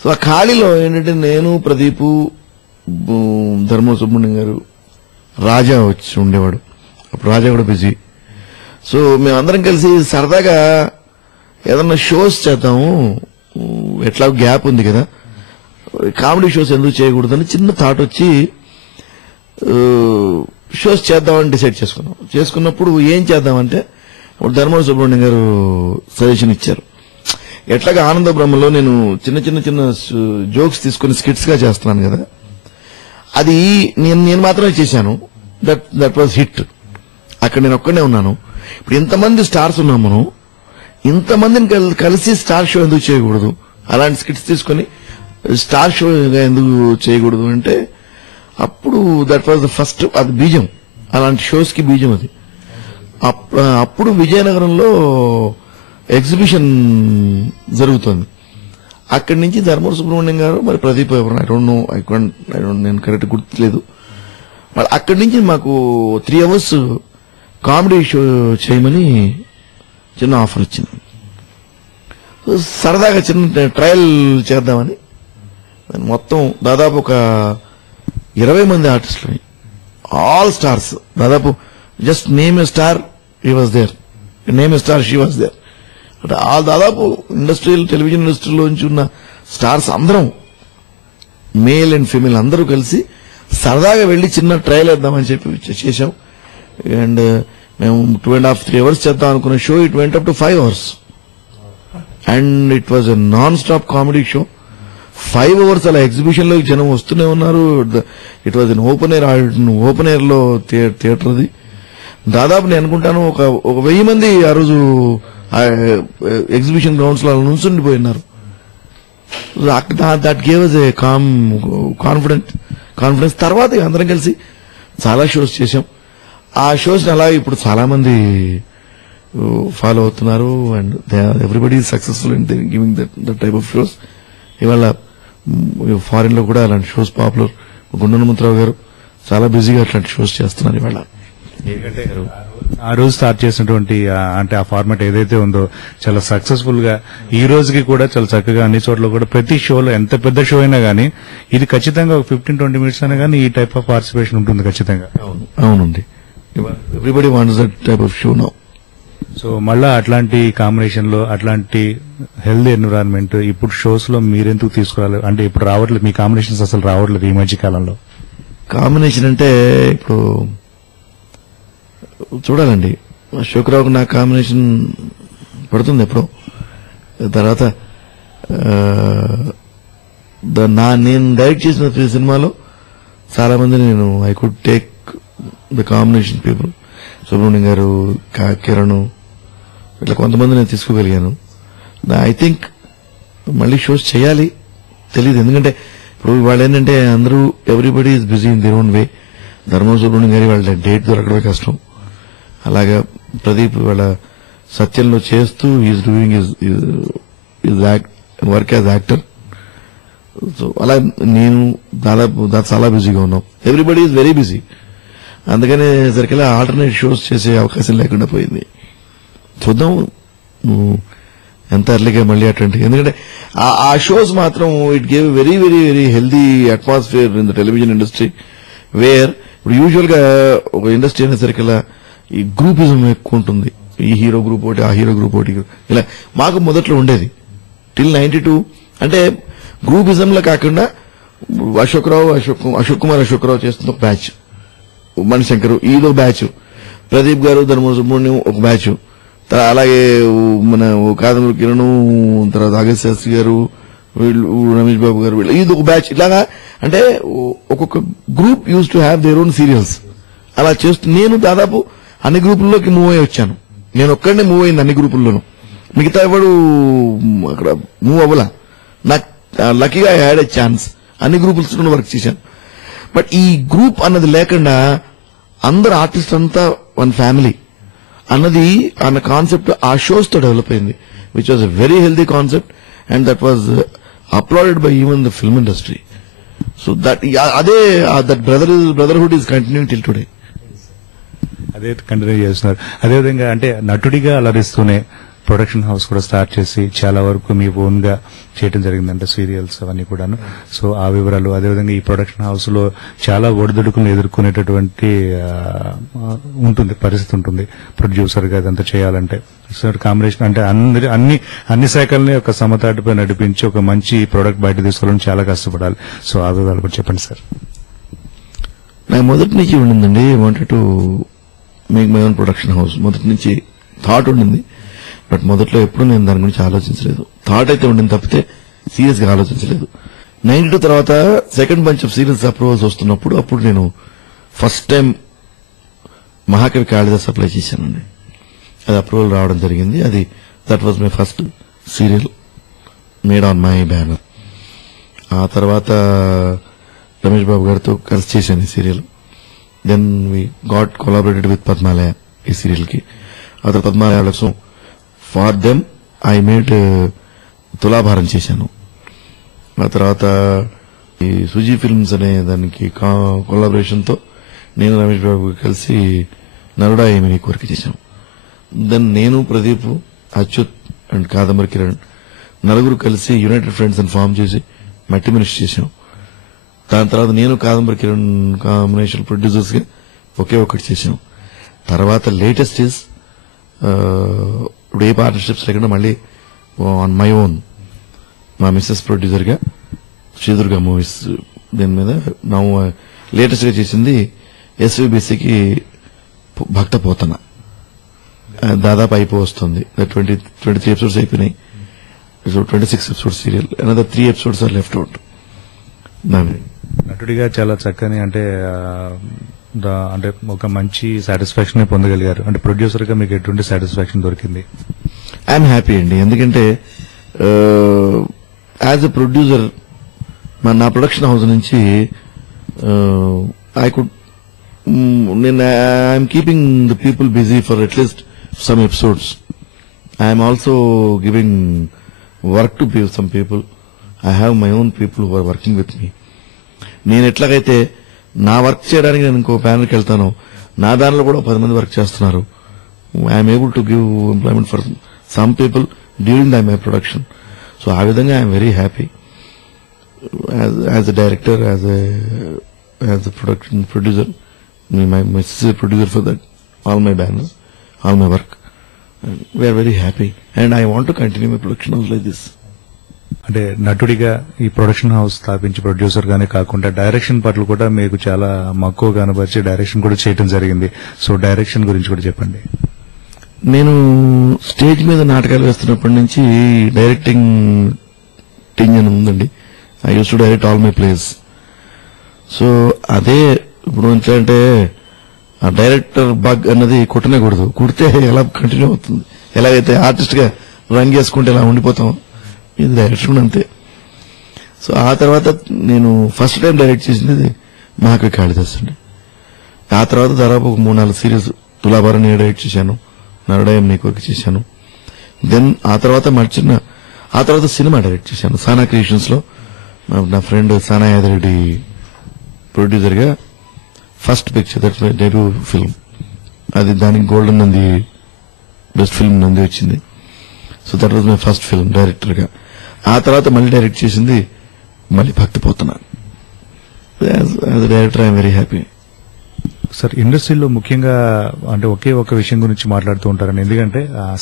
సో ఆ ఖాళీలో ఏంటంటే నేను, ప్రదీప్, ధర్మసుబ్రహ్మణ్యం గారు, రాజా వచ్చి ఉండేవాడు. అప్పుడు రాజా కూడా బిజీ. సో మేమందరం కలిసి సరదాగా ఏదన్నా షోస్ చేద్దాము, ఎట్లా గ్యాప్ ఉంది కదా, కామెడీ షోస్ ఎందుకు చేయకూడదని చిన్న థాట్ వచ్చి షోస్ చేద్దామని డిసైడ్ చేసుకున్నప్పుడు ఏం చేద్దామంటే ధర్మ సుబ్రహ్మణ్యం గారు సజెషన్ ఇచ్చారు. ఎట్లాగా ఆనంద బ్రహ్మలో నేను చిన్న జోక్స్ తీసుకుని స్కిట్స్ గా చేస్తున్నాను కదా, అది నేను మాత్రమే చేశాను. That was hit. అక్కడ నేను ఒక్కడే ఉన్నాను. ఇప్పుడు ఇంతమంది స్టార్స్ ఉన్నాం, మనం ఇంతమందిని కలిసి స్టార్ షో ఎందుకు చేయకూడదు, అలాంటి స్కిట్స్ తీసుకుని స్టార్ షో ఎందుకు చేయకూడదు అంటే అప్పుడు దట్ వాజ్ ద ఫస్ట్, అది బీజం, అలాంటి షోస్ కి బీజం అది. అప్పుడు విజయనగరంలో ఎగ్జిబిషన్ జరుగుతోంది. అక్కడి నుంచి ధర్మ సుబ్రహ్మణ్యం గారు, మరి ప్రదీప్ ఎవరు ఐ డోంట్ నో, నేను కరెక్ట్ గుర్తులేదు. మరి అక్కడి నుంచి మాకు 3 hours కామెడీ షో చేయమని చిన్న ఆఫర్ వచ్చింది. సరదాగా చిన్న ట్రయల్ చేద్దామని మొత్తం దాదాపు ఒక 20 మంది ఆర్టిస్టులు, ఆల్ స్టార్స్, దాదాపు just name a star he was there, name a star she was there. అంటే దాదాపు ఇండస్ట్రియల్ టెలివిజన్ ఇండస్ట్రీలోంచి ఉన్న స్టార్స్ అందరం, మేల్ అండ్ ఫీమేల్ అందరూ కలిసి సరదాగా వెళ్లి చిన్న ట్రయల్ వేద్దామని చెప్పి చేశాం. అండ్ మేము 2.5-3 hours చేద్దాం అనుకున్న show it went up to 5 hours. And it was a non stop comedy show. 5 hours అలా ఎగ్జిబిషన్ లో జనం వస్తూనే ఉన్నారు. It was an open air లో థియేటర్ అది. దాదాపు నేను అనుకుంటాను ఒక 1000 మంది ఆ రోజు ఎగ్జిబిషన్ గ్రౌండ్స్ లో నుంచుండిపోయినారు. That gave us a confidence. తర్వాత అందరం కలిసి చాలా షోస్ చేశాం. ఆ షోస్ అలా ఇప్పుడు చాలా మంది ఫాలో అవుతున్నారు. And everybody is successful in giving that type of shows. ఇవాళ ఫారిన్ లో కూడా అలాంటి షోస్ పాపులర్. గుండు హనుమంతరావు గారు చాలా బిజీగా అట్లాంటి షోస్ చేస్తున్నారు ఇవాళ. ఆ రోజు స్టార్ట్ చేసినటువంటి అంటే ఆ ఫార్మాట్ ఏదైతే ఉందో చాలా సక్సెస్ఫుల్ గా ఈ రోజుకి కూడా చాలా చక్కగా అన్ని చోట్ల కూడా ప్రతి షోలో ఎంత పెద్ద షో అయినా గానీ ఇది ఖచ్చితంగా ఒక 15-20 minutes అయినా కానీ ఈ టైప్ ఆఫ్ పార్టిసిపేషన్ ఉంటుంది ఖచ్చితంగా. అవునండి, everybody wants that type of show now. So మళ్ళా అట్లాంటి కాంబినేషన్ లో అట్లాంటి హెల్తీ ఎన్విరాన్మెంట్ ఇప్పుడు షోస్ లో మీరెందుకు తీసుకురాలి అంటే ఇప్పుడు రావట్లేదు, మీ కాంబినేషన్స్ అసలు రావట్లేదు ఈ మధ్య కాలంలో? కాంబినేషన్ అంటే ఇప్పుడు చూడాలండి, అశోక్ రావుకు నా కాంబినేషన్ పడుతుంది ఎప్పుడో. తర్వాత నేను డైరెక్ట్ చేసిన సినిమాలో చాలా మంది నేను I could take the combination people. Subrahmanyam గారు, కిరణ్, ఇట్లా కొంతమంది నేను తీసుకోగలిగాను. ఐ థింక్ మళ్ళీ షోస్ చేయాలి, తెలియదు. ఎందుకంటే ఇప్పుడు వాళ్ళు ఏంటంటే అందరూ everybody is busy in their own way. ధర్మ సుబ్రహ్మణ్యం గారి వాళ్ళ డేట్ దొరకడమే కష్టం. అలాగా ప్రదీప్ వాళ్ళ సత్యంలో చేస్తూ is doing work as actor. So అలా నేను దాదాపు చాలా బిజీగా ఉన్నాం. Everybody is very busy. అందుకనే సరికల్లా ఆల్టర్నేట్ షోస్ చేసే అవకాశం లేకుండా పోయింది. చూద్దాం ఎంత ఎర్లీగా మళ్ళీ అటువంటి, ఎందుకంటే ఆ షోస్ మాత్రం it gave very very very healthy atmosphere in the television industry, where ఇప్పుడు యూజువల్ గా ఒక ఇండస్ట్రీ అనేసరికల్లా ఈ గ్రూపిజం ఎక్కువ ఉంటుంది. ఈ హీరో గ్రూప్ ఒకటి, ఆ హీరో గ్రూప్ ఒకటి, ఇలా మాకు మొదట్లో ఉండేది టిల్ 92. అంటే గ్రూపిజంలో కాకుండా అశోక్ కుమార్ అశోక్ రావు చేస్తున్న ఒక బ్యాచ్, మణిశంకర్ ఈదో బ్యాచ్, ప్రదీప్ గారు ధర్మవరం సుబ్రహ్మణ్యం ఒక బ్యాచ్, అలాగే మన కాదంబరి కిరణ్, తర్వాత అగస్త్య శాస్త్రి గారు, వీళ్ళు రమేష్ బాబు గారు, వీళ్ళు ఇది ఒక బ్యాచ్. ఇలాగా అంటే ఒక్కొక్క group use to have their own serials. అలా చేస్తూ నేను దాదాపు అన్ని గ్రూపుల్లోకి మూవ్ అయ్యి వచ్చాను. నేను ఒక్కడనే మూవ్ అయింది అన్ని గ్రూపుల్లోనూ, మిగతా ఎవడు అక్కడ మూవ్ అవ్వలా. నాకు లక్కీగా ఐ హ్యాడ్ ఎ ఛాన్స్, అన్ని గ్రూపుల్స్లోనూ వర్క్ చేశాను. బట్ ఈ గ్రూప్ అన్నది లేకుండా అందరు ఆర్టిస్ట్ అంతా వన్ ఫ్యామిలీ అన్న కాన్సెప్ట్ ఆ షోస్ తో డెవలప్ అయింది, which was a very healthy concept and that was applauded by even the film industry. So అదే that brotherhood is continuing till today. అదే కంటిన్యూ చేస్తున్నారు. అదేవిధంగా అంటే నటుడిగా అలరిస్తూనే ప్రొడక్షన్ హౌస్ కూడా స్టార్ట్ చేసి చాలా వరకు మీ ఓన్ గా చేయడం జరిగిందంటే సీరియల్స్ అవన్నీ కూడాను. సో ఆ వివరాలు, అదేవిధంగా ఈ ప్రొడక్షన్ హౌస్ లో చాలా ఒడిదుడుకులు ఎదుర్కొనేటటువంటి ఉంటుంది, పరిస్థితి ఉంటుంది ప్రొడ్యూసర్ గా అదంతా చేయాలంటే. సో కాంబినేషన్ అంటే అన్ని శాఖల్ని ఒక సమతాటిపై నడిపించి ఒక మంచి ప్రోడక్ట్ బయట తీసుకోవాలని చాలా కష్టపడాలి. సో ఆ వివరాలు కూడా చెప్పండి సార్. నాకు మొదటి నుంచి ఉండిందండి, wanted to make my own production house. మొదటి నుంచి థాట్ ఉండింది, బట్ మొదట్లో ఎప్పుడు నేను దాని గురించి ఆలోచించలేదు. థాట్ అయితే ఉండింది తప్పితే సీరియస్ గా ఆలోచించలేదు. 92 తర్వాత second bunch of serials approvals వస్తున్నప్పుడు అప్పుడు నేను ఫస్ట్ టైం మహాకవి కాళిదాస్ అప్లై చేశానండి. అది అప్రూవల్ రావడం జరిగింది. అది that was my first serial made on my banner. ఆ తర్వాత రమేష్ బాబు గారితో కలిసి చేశాను ఈ serial. Then we got collaborated with Padmalaya ఈ సీరియల్ కి. ఆ తర్వాత పద్మాలయ కోసం for them I made Tulabharam చేశాను. ఆ తర్వాత ఈ సుజీ ఫిల్మ్స్ అనే దానికి కొలాబరేషన్ తో నేను రమేష్ బాబు కలిసి నరుడా ఏమి నీకు వర్క్ చేశాను. దెన్ నేను, ప్రదీప్, అచ్యుత్ అండ్ కాదంబరి కిరణ్ నలుగురు కలిసి యునైటెడ్ ఫ్రెండ్స్ అని ఫామ్ చేసి మట్టి మినిష్ చేశాం. దాని తర్వాత నేను కాదంబరి కిరణ్ కాంబినేషన్ ప్రొడ్యూసర్స్ గా ఒకే ఒకటి చేశాం. తర్వాత లేటెస్ట్ ఇస్ ఇప్పుడు ఏ పార్ట్నర్షిప్స్ లేకుండా మళ్ళీ ఆన్ మై ఓన్ మా మిస్సెస్ ప్రొడ్యూసర్ గా శ్రీదుర్గా మూవీస్ దీని మీద నా లేటెస్ట్ గా చేసింది ఎస్వీబీసీకి భక్త పోతన. దాదాపు అయిపోతుంది. 23 ఎపిసోడ్స్ అయిపోయినాయి. 26 episodes serial. Another 3 episodes are left out. నటుడిగా చాలా చక్కని అంటే అంటే ఒక మంచి సాటిస్ఫాక్షన్ పొందగలిగారు. అంటే ప్రొడ్యూసర్ గా మీకు ఎటువంటి సాటిస్ఫాక్షన్ దొరికింది? ఐఎమ్ హ్యాపీ అండి, ఎందుకంటే యాజ్ ఎ ప్రొడ్యూసర్ నా ప్రొడక్షన్ హౌస్ నుంచి నేను I'm keeping the people busy for at least some episodes. I'm also giving work to some people. I have my own people who are working with me. నేను ఎట్లాగైతే నా work చేయడానికి నేను ఇంకో ప్యానల్కి వెళ్తాను, నా దానిలో కూడా 10 మంది వర్క్ చేస్తున్నారు. I'm able to give employment for some people during my production. So ఆ విధంగా I'm very happy as a director, as a producer. My producer for that all my banners, all my work. We're very happy and I want to continue my production house like this. అంటే నటుడిగా ఈ production house స్థాపించి producer గానే కాకుండా direction పట్ల కూడా మీకు చాలా మక్కువ కనబరిచి డైరెక్షన్ కూడా చేయడం జరిగింది. సో డైరెక్షన్ గురించి కూడా చెప్పండి. నేను స్టేజ్ మీద నాటకాలు వేస్తున్నప్పటి నుంచి డైరెక్టింగ్ టింగ్ అని ఉందండి. I use to direct all my place. So అదే ఇప్పుడు అంటే ఆ డైరెక్టర్ బగ్ అన్నది కొట్టనేకూడదు. కుడితే ఎలా కంటిన్యూ అవుతుంది, ఎలాగైతే ఆర్టిస్ట్ గా రంగ్ వేసుకుంటే ఎలా ఉండిపోతాం, ఇది డైరెక్షన్ అంతే. సో ఆ తర్వాత నేను ఫస్ట్ టైం డైరెక్ట్ చేసింది మహాకవి కాళిదాస్ అండి. ఆ తర్వాత దాదాపు 3-4 సీరియల్స్ తులాభారం డైరెక్ట్ చేశాను, నరుడయం నీకు వర్క్ చేశాను. దెన్ ఆ తర్వాత సినిమా డైరెక్ట్ చేశాను. సానా క్రియేషన్స్ లో నా ఫ్రెండ్ సానా యాదరెడ్డి ప్రొడ్యూసర్ గా first picture that debut film. అది దానికి golden Nandi best film Nandi వచ్చింది. So that was my first film director గా. ఆ తర్వాత మళ్ళీ డైరెక్ట్ చేసింది మళ్ళీ భక్తి పోతున్నాను. As director I'm very happy. Sir, ఇండస్ట్రీలో ముఖ్యంగా అంటే ఒకే ఒక విషయం గురించి మాట్లాడుతూ ఉంటారని, ఎందుకంటే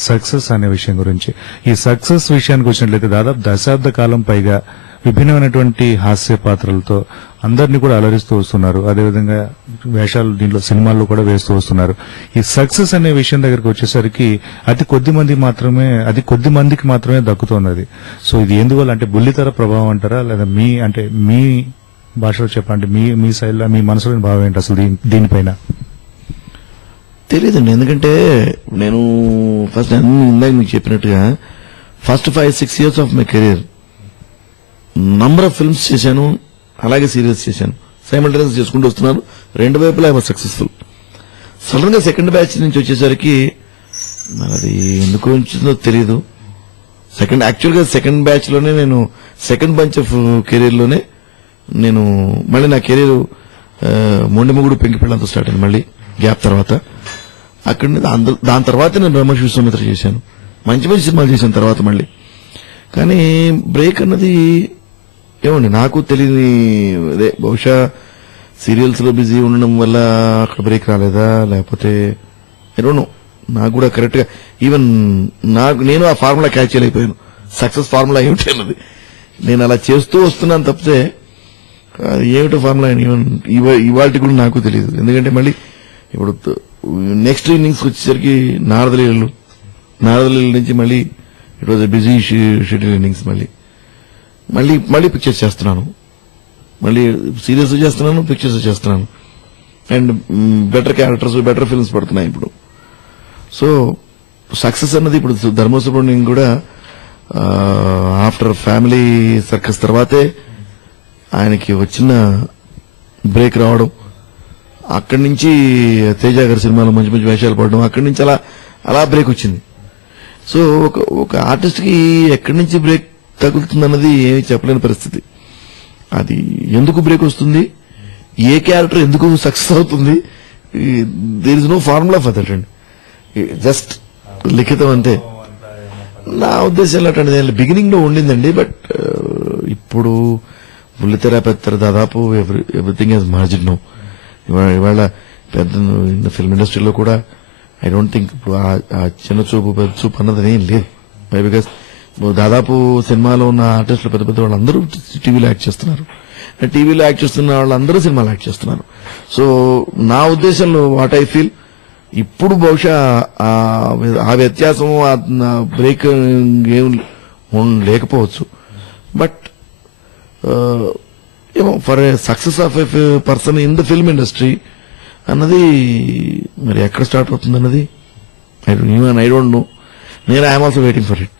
సక్సెస్ అనే విషయం గురించి. ఈ సక్సెస్ విషయానికి వచ్చినట్లయితే దాదాపు దశాబ్ద కాలం పైగా విభిన్నమైనటువంటి హాస్య పాత్రలతో అందరినీ కూడా అలరిస్తూ వస్తున్నారు. అదేవిధంగా వేషాలు దీంట్లో సినిమాల్లో కూడా వేస్తూ వస్తున్నారు. ఈ సక్సెస్ అనే విషయం దగ్గరికి వచ్చేసరికి అతి కొద్ది మందికి మాత్రమే దక్కుతున్నది. సో ఇది ఎందువల్ల అంటే బుల్లితెర ప్రభావం అంటారా, లేదా మీ భాషలో చెప్పండి, మీ శైలిలో మీ మనసులోని భావం ఏంటి అసలు దీనిపైన? తెలియదండి, ఎందుకంటే నేను ఫస్ట్ ఇందాక మీకు చెప్పినట్టుగా first 5-6 years of my career number of films చేశాను, అలాగే సీరియల్స్ చేశాను, సైమల్టేనియస్ చేసుకుంటూ వస్తున్నాను. రెండు వైపులా ఐ వాజ్ సక్సెస్ఫుల్. సడన్ గా సెకండ్ బ్యాచ్ నుంచి వచ్చేసరికి అది ఎందుకు వచ్చిందో తెలియదు. యాక్చువల్ గా సెకండ్ బ్యాచ్ లోనే నేను సెకండ్ బంచ్ ఆఫ్ కెరీర్ లోనే నేను మళ్ళీ నా కెరీర్ మొండిముగుడు పెంకిపెళ్ళంతో స్టార్ట్ అయింది. మళ్ళీ గ్యాప్ తర్వాత అక్కడి దాని తర్వాత నేను బ్రహ్మశ విశ్వామిత్ర చేశాను, మంచి మంచి సినిమాలు చేశాను తర్వాత మళ్ళీ. కానీ బ్రేక్ అన్నది ఏమండి నాకు తెలియని, అదే బహుశా సీరియల్స్ లో బిజీ ఉండడం వల్ల అక్కడ బ్రేక్ రాలేదా, లేకపోతే ఏమో నాకు కూడా కరెక్ట్ గా ఈవెన్ నేను ఆ ఫార్ములా క్యాచ్ చేయలేకపోయాను. సక్సెస్ ఫార్ములా ఏమిటి అన్నది నేను అలా చేస్తూ వస్తున్నాను తప్పితే అది ఏమిటో ఫార్ములా ఈవెన్ ఇవాళ కూడా నాకు తెలియదు. ఎందుకంటే మళ్ళీ ఇప్పుడు నెక్స్ట్ ఇన్నింగ్స్ వచ్చేసరికి నారదలీలు నుంచి మళ్ళీ it was a busy schedule innings. మళ్ళీ పిక్చర్స్ చేస్తున్నాను, మళ్ళీ సీరియల్స్ చేస్తున్నాను, పిక్చర్స్ చేస్తున్నాను, and better characters better films పడుతున్నాయి ఇప్పుడు. సో సక్సెస్ అన్నది ఇప్పుడు ధర్మసుబ్రహ్మణ్యం కూడా ఆఫ్టర్ ఫ్యామిలీ సర్కస్ తర్వాతే ఆయనకి వచ్చిన బ్రేక్ రావడం, అక్కడి నుంచి తేజ గారి సినిమాలో మంచి మంచి వేషాలు పడడం, అక్కడి నుంచి అలా బ్రేక్ వచ్చింది. సో ఒక ఆర్టిస్ట్ కి ఎక్కడి నుంచి బ్రేక్ తగులుతుందన్నది ఏమి చెప్పలేని పరిస్థితి. అది ఎందుకు బ్రేక్ వస్తుంది, ఏ క్యారెక్టర్ ఎందుకు సక్సెస్ అవుతుంది, there is no formula for that అండి, జస్ట్ లిఖితం అంతే. నా ఉద్దేశంలో అట్లాంటిది బిగినింగ్ లో ఉండిందండి. బట్ ఇప్పుడు బుల్లితెర పెద్దతెర దాదాపు ఎవ్రీథింగ్ హాజ్ మర్జ్డ్ నౌ. ఇవాళ పెద్ద ఫిల్మ్ ఇండస్ట్రీలో కూడా ఐ డోంట్ థింక్ ఇప్పుడు ఆ చిన్న చూపు పెద్ద చూపు అన్నది ఏం లేదు. బికాస్ దాదాపు సినిమాలో ఉన్న ఆర్టిస్టులు పెద్ద పెద్ద వాళ్ళందరూ టీవీలో యాక్ట్ చేస్తున్నారు, టీవీలో యాక్ట్ చేస్తున్న వాళ్ళందరూ సినిమాలో యాక్ట్ చేస్తున్నారు. సో నా ఉద్దేశంలో వాట్ ఐ ఫీల్ ఇప్పుడు బహుశా ఆ వ్యత్యాసం బ్రేక్ ఏం లేకపోవచ్చు. బట్ ఏమో for success of a person in the film industry అన్నది మరి ఎక్కడ స్టార్ట్ అవుతుంది అన్నది ఐ డోంట్ నో. నేను I'm also waiting for it.